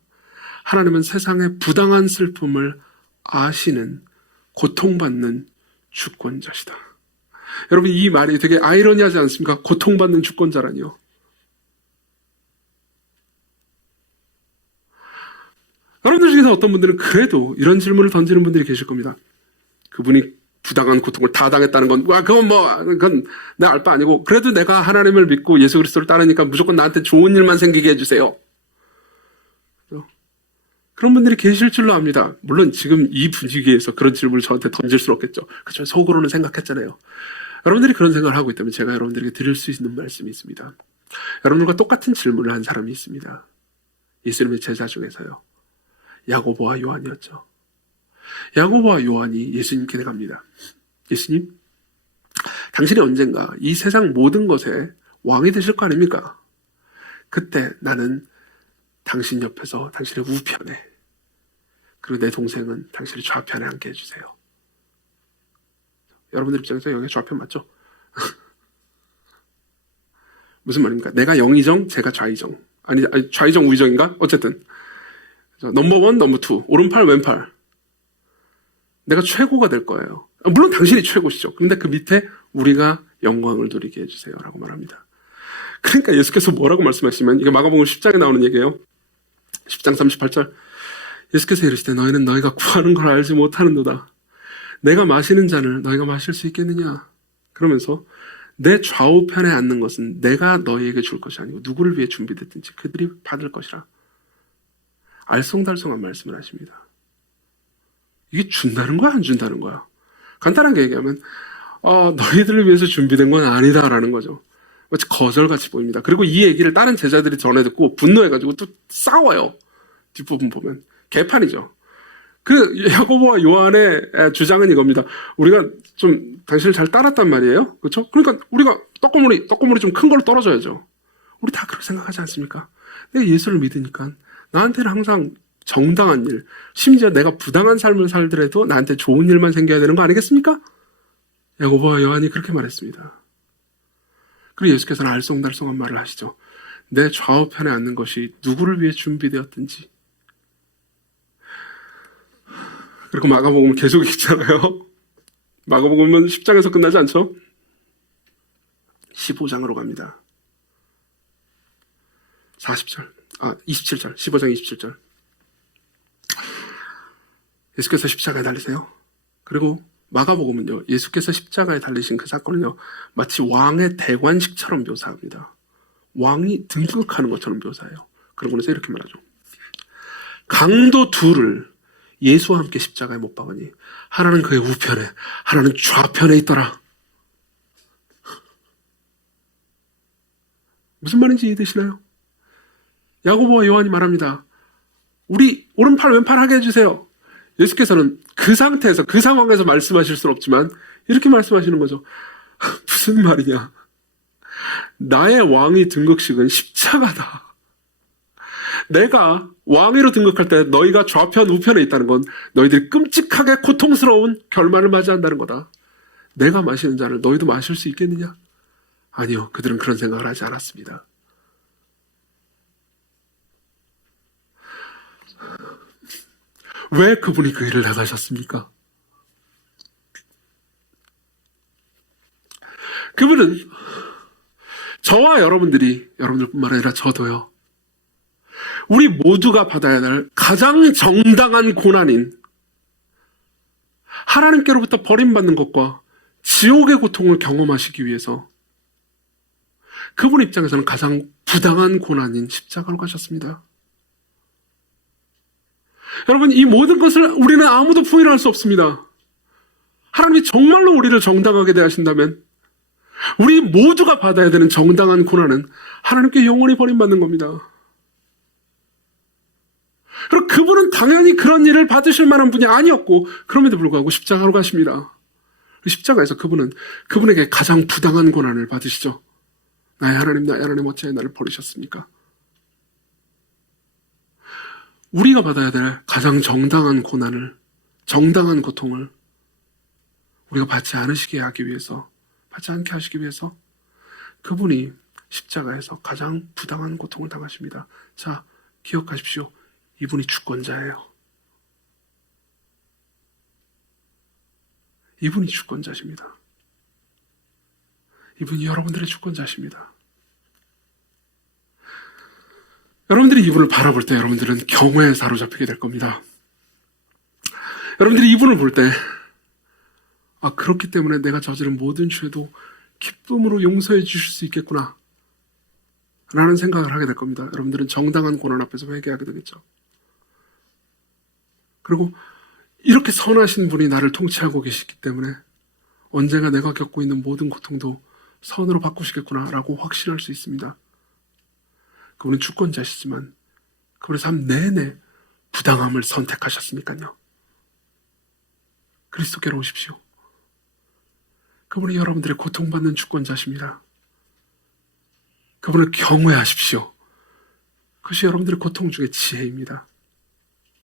하나님은 세상의 부당한 슬픔을 아시는 고통받는 주권자시다. 여러분, 이 말이 되게 아이러니하지 않습니까? 고통받는 주권자라니요. 여러분들 중에서 어떤 분들은 그래도 이런 질문을 던지는 분들이 계실 겁니다. 그분이 부당한 고통을 다 당했다는 건, 그건 내 알 바 아니고, 그래도 내가 하나님을 믿고 예수 그리스도를 따르니까 무조건 나한테 좋은 일만 생기게 해주세요. 그런 분들이 계실 줄로 압니다. 물론 지금 이 분위기에서 그런 질문을 저한테 던질 수는 없겠죠. 그렇죠. 속으로는 생각했잖아요. 여러분들이 그런 생각을 하고 있다면 제가 여러분들에게 드릴 수 있는 말씀이 있습니다. 여러분들과 똑같은 질문을 한 사람이 있습니다. 예수님의 제자 중에서요. 야고보와 요한이었죠. 야고보와 요한이 예수님께 갑니다. 예수님, 당신이 언젠가 이 세상 모든 것에 왕이 되실 거 아닙니까? 그때 나는 당신 옆에서 당신의 우편에, 그리고 내 동생은 당신의 좌편에 앉게 해주세요. 여러분들 입장에서 여기 좌편 맞죠? 무슨 말입니까? 내가 영의정, 제가 좌의정. 아니 좌의정, 우의정인가? 어쨌든 넘버 원, 넘버 투, 오른팔, 왼팔. 내가 최고가 될 거예요. 물론 당신이 최고시죠. 그런데 그 밑에 우리가 영광을 누리게 해주세요 라고 말합니다. 그러니까 예수께서 뭐라고 말씀하시면, 이게 마가복음 10장에 나오는 얘기예요. 10장 38절. 예수께서 이르시되 너희는 너희가 구하는 걸 알지 못하는도다. 내가 마시는 잔을 너희가 마실 수 있겠느냐. 그러면서 내 좌우편에 앉는 것은 내가 너희에게 줄 것이 아니고 누구를 위해 준비됐든지 그들이 받을 것이라. 알쏭달쏭한 말씀을 하십니다. 이게 준다는 거야, 안 준다는 거야? 간단하게 얘기하면 너희들을 위해서 준비된 건 아니다라는 거죠. 마치 거절같이 보입니다. 그리고 이 얘기를 다른 제자들이 전해 듣고 분노해가지고 또 싸워요. 뒷부분 보면 개판이죠. 그 야고보와 요한의 주장은 이겁니다. 우리가 좀 당신을 잘 따랐단 말이에요. 그렇죠? 그러니까 우리가 떡고물이 좀 큰 걸로 떨어져야죠. 우리 다 그렇게 생각하지 않습니까? 내가 예수를 믿으니까 나한테는 항상 정당한 일, 심지어 내가 부당한 삶을 살더라도 나한테 좋은 일만 생겨야 되는 거 아니겠습니까? 야고보와 요한이 그렇게 말했습니다. 그리고 예수께서는 알쏭달쏭한 말을 하시죠. 내 좌우편에 앉는 것이 누구를 위해 준비되었든지. 그리고 마가복음은 계속 읽잖아요. 마가복음은 10장에서 끝나지 않죠? 15장으로 갑니다. 27절, 15장 27절. 예수께서 십자가에 달리세요. 그리고 마가복음은요, 예수께서 십자가에 달리신 그 사건은요, 마치 왕의 대관식처럼 묘사합니다. 왕이 등극하는 것처럼 묘사해요. 그러고서 이렇게 말하죠. 강도 둘을 예수와 함께 십자가에 못 박으니 하나는 그의 우편에, 하나는 좌편에 있더라. 무슨 말인지 이해되시나요? 야고보와 요한이 말합니다. 우리 오른팔 왼팔 하게 해주세요. 예수께서는 그 상태에서, 그 상황에서 말씀하실 수는 없지만 이렇게 말씀하시는 거죠. 무슨 말이냐. 나의 왕위 등극식은 십자가다. 내가 왕위로 등극할 때 너희가 좌편 우편에 있다는 건 너희들이 끔찍하게 고통스러운 결말을 맞이한다는 거다. 내가 마시는 잔을 너희도 마실 수 있겠느냐? 아니요. 그들은 그런 생각을 하지 않았습니다. 왜 그분이 그 일을 행하셨습니까? 그분은 저와 여러분들뿐만 아니라 저도요. 우리 모두가 받아야 할 가장 정당한 고난인 하나님께로부터 버림받는 것과 지옥의 고통을 경험하시기 위해서 그분 입장에서는 가장 부당한 고난인 십자가로 가셨습니다. 여러분, 이 모든 것을 우리는 아무도 부인할 수 없습니다. 하나님이 정말로 우리를 정당하게 대하신다면 우리 모두가 받아야 되는 정당한 고난은 하나님께 영원히 버림받는 겁니다. 그리고 그분은 당연히 그런 일을 받으실 만한 분이 아니었고 그럼에도 불구하고 십자가로 가십니다. 십자가에서 그분은 그분에게 가장 부당한 고난을 받으시죠. 나의 하나님 어찌하여 나를 버리셨습니까? 우리가 받아야 될 가장 정당한 고난을, 정당한 고통을 우리가 받지 않게 하기 위해서 그분이 십자가에서 가장 부당한 고통을 당하십니다. 자, 기억하십시오. 이분이 주권자예요. 이분이 주권자십니다. 이분이 여러분들의 주권자십니다. 여러분들이 이분을 바라볼 때 여러분들은 경외에 사로잡히게 될 겁니다. 여러분들이 이분을 볼 때, 그렇기 때문에 내가 저지른 모든 죄도 기쁨으로 용서해 주실 수 있겠구나 라는 생각을 하게 될 겁니다. 여러분들은 정당한 고난 앞에서 회개하게 되겠죠. 그리고 이렇게 선하신 분이 나를 통치하고 계시기 때문에 언젠가 내가 겪고 있는 모든 고통도 선으로 바꾸시겠구나 라고 확신할 수 있습니다. 그분은 주권자시지만 그분의 삶 내내 부당함을 선택하셨으니까요. 그리스도께로 오십시오. 그분이 여러분들의 고통받는 주권자십니다. 그분을 경외하십시오. 그것이 여러분들의 고통 중에 지혜입니다.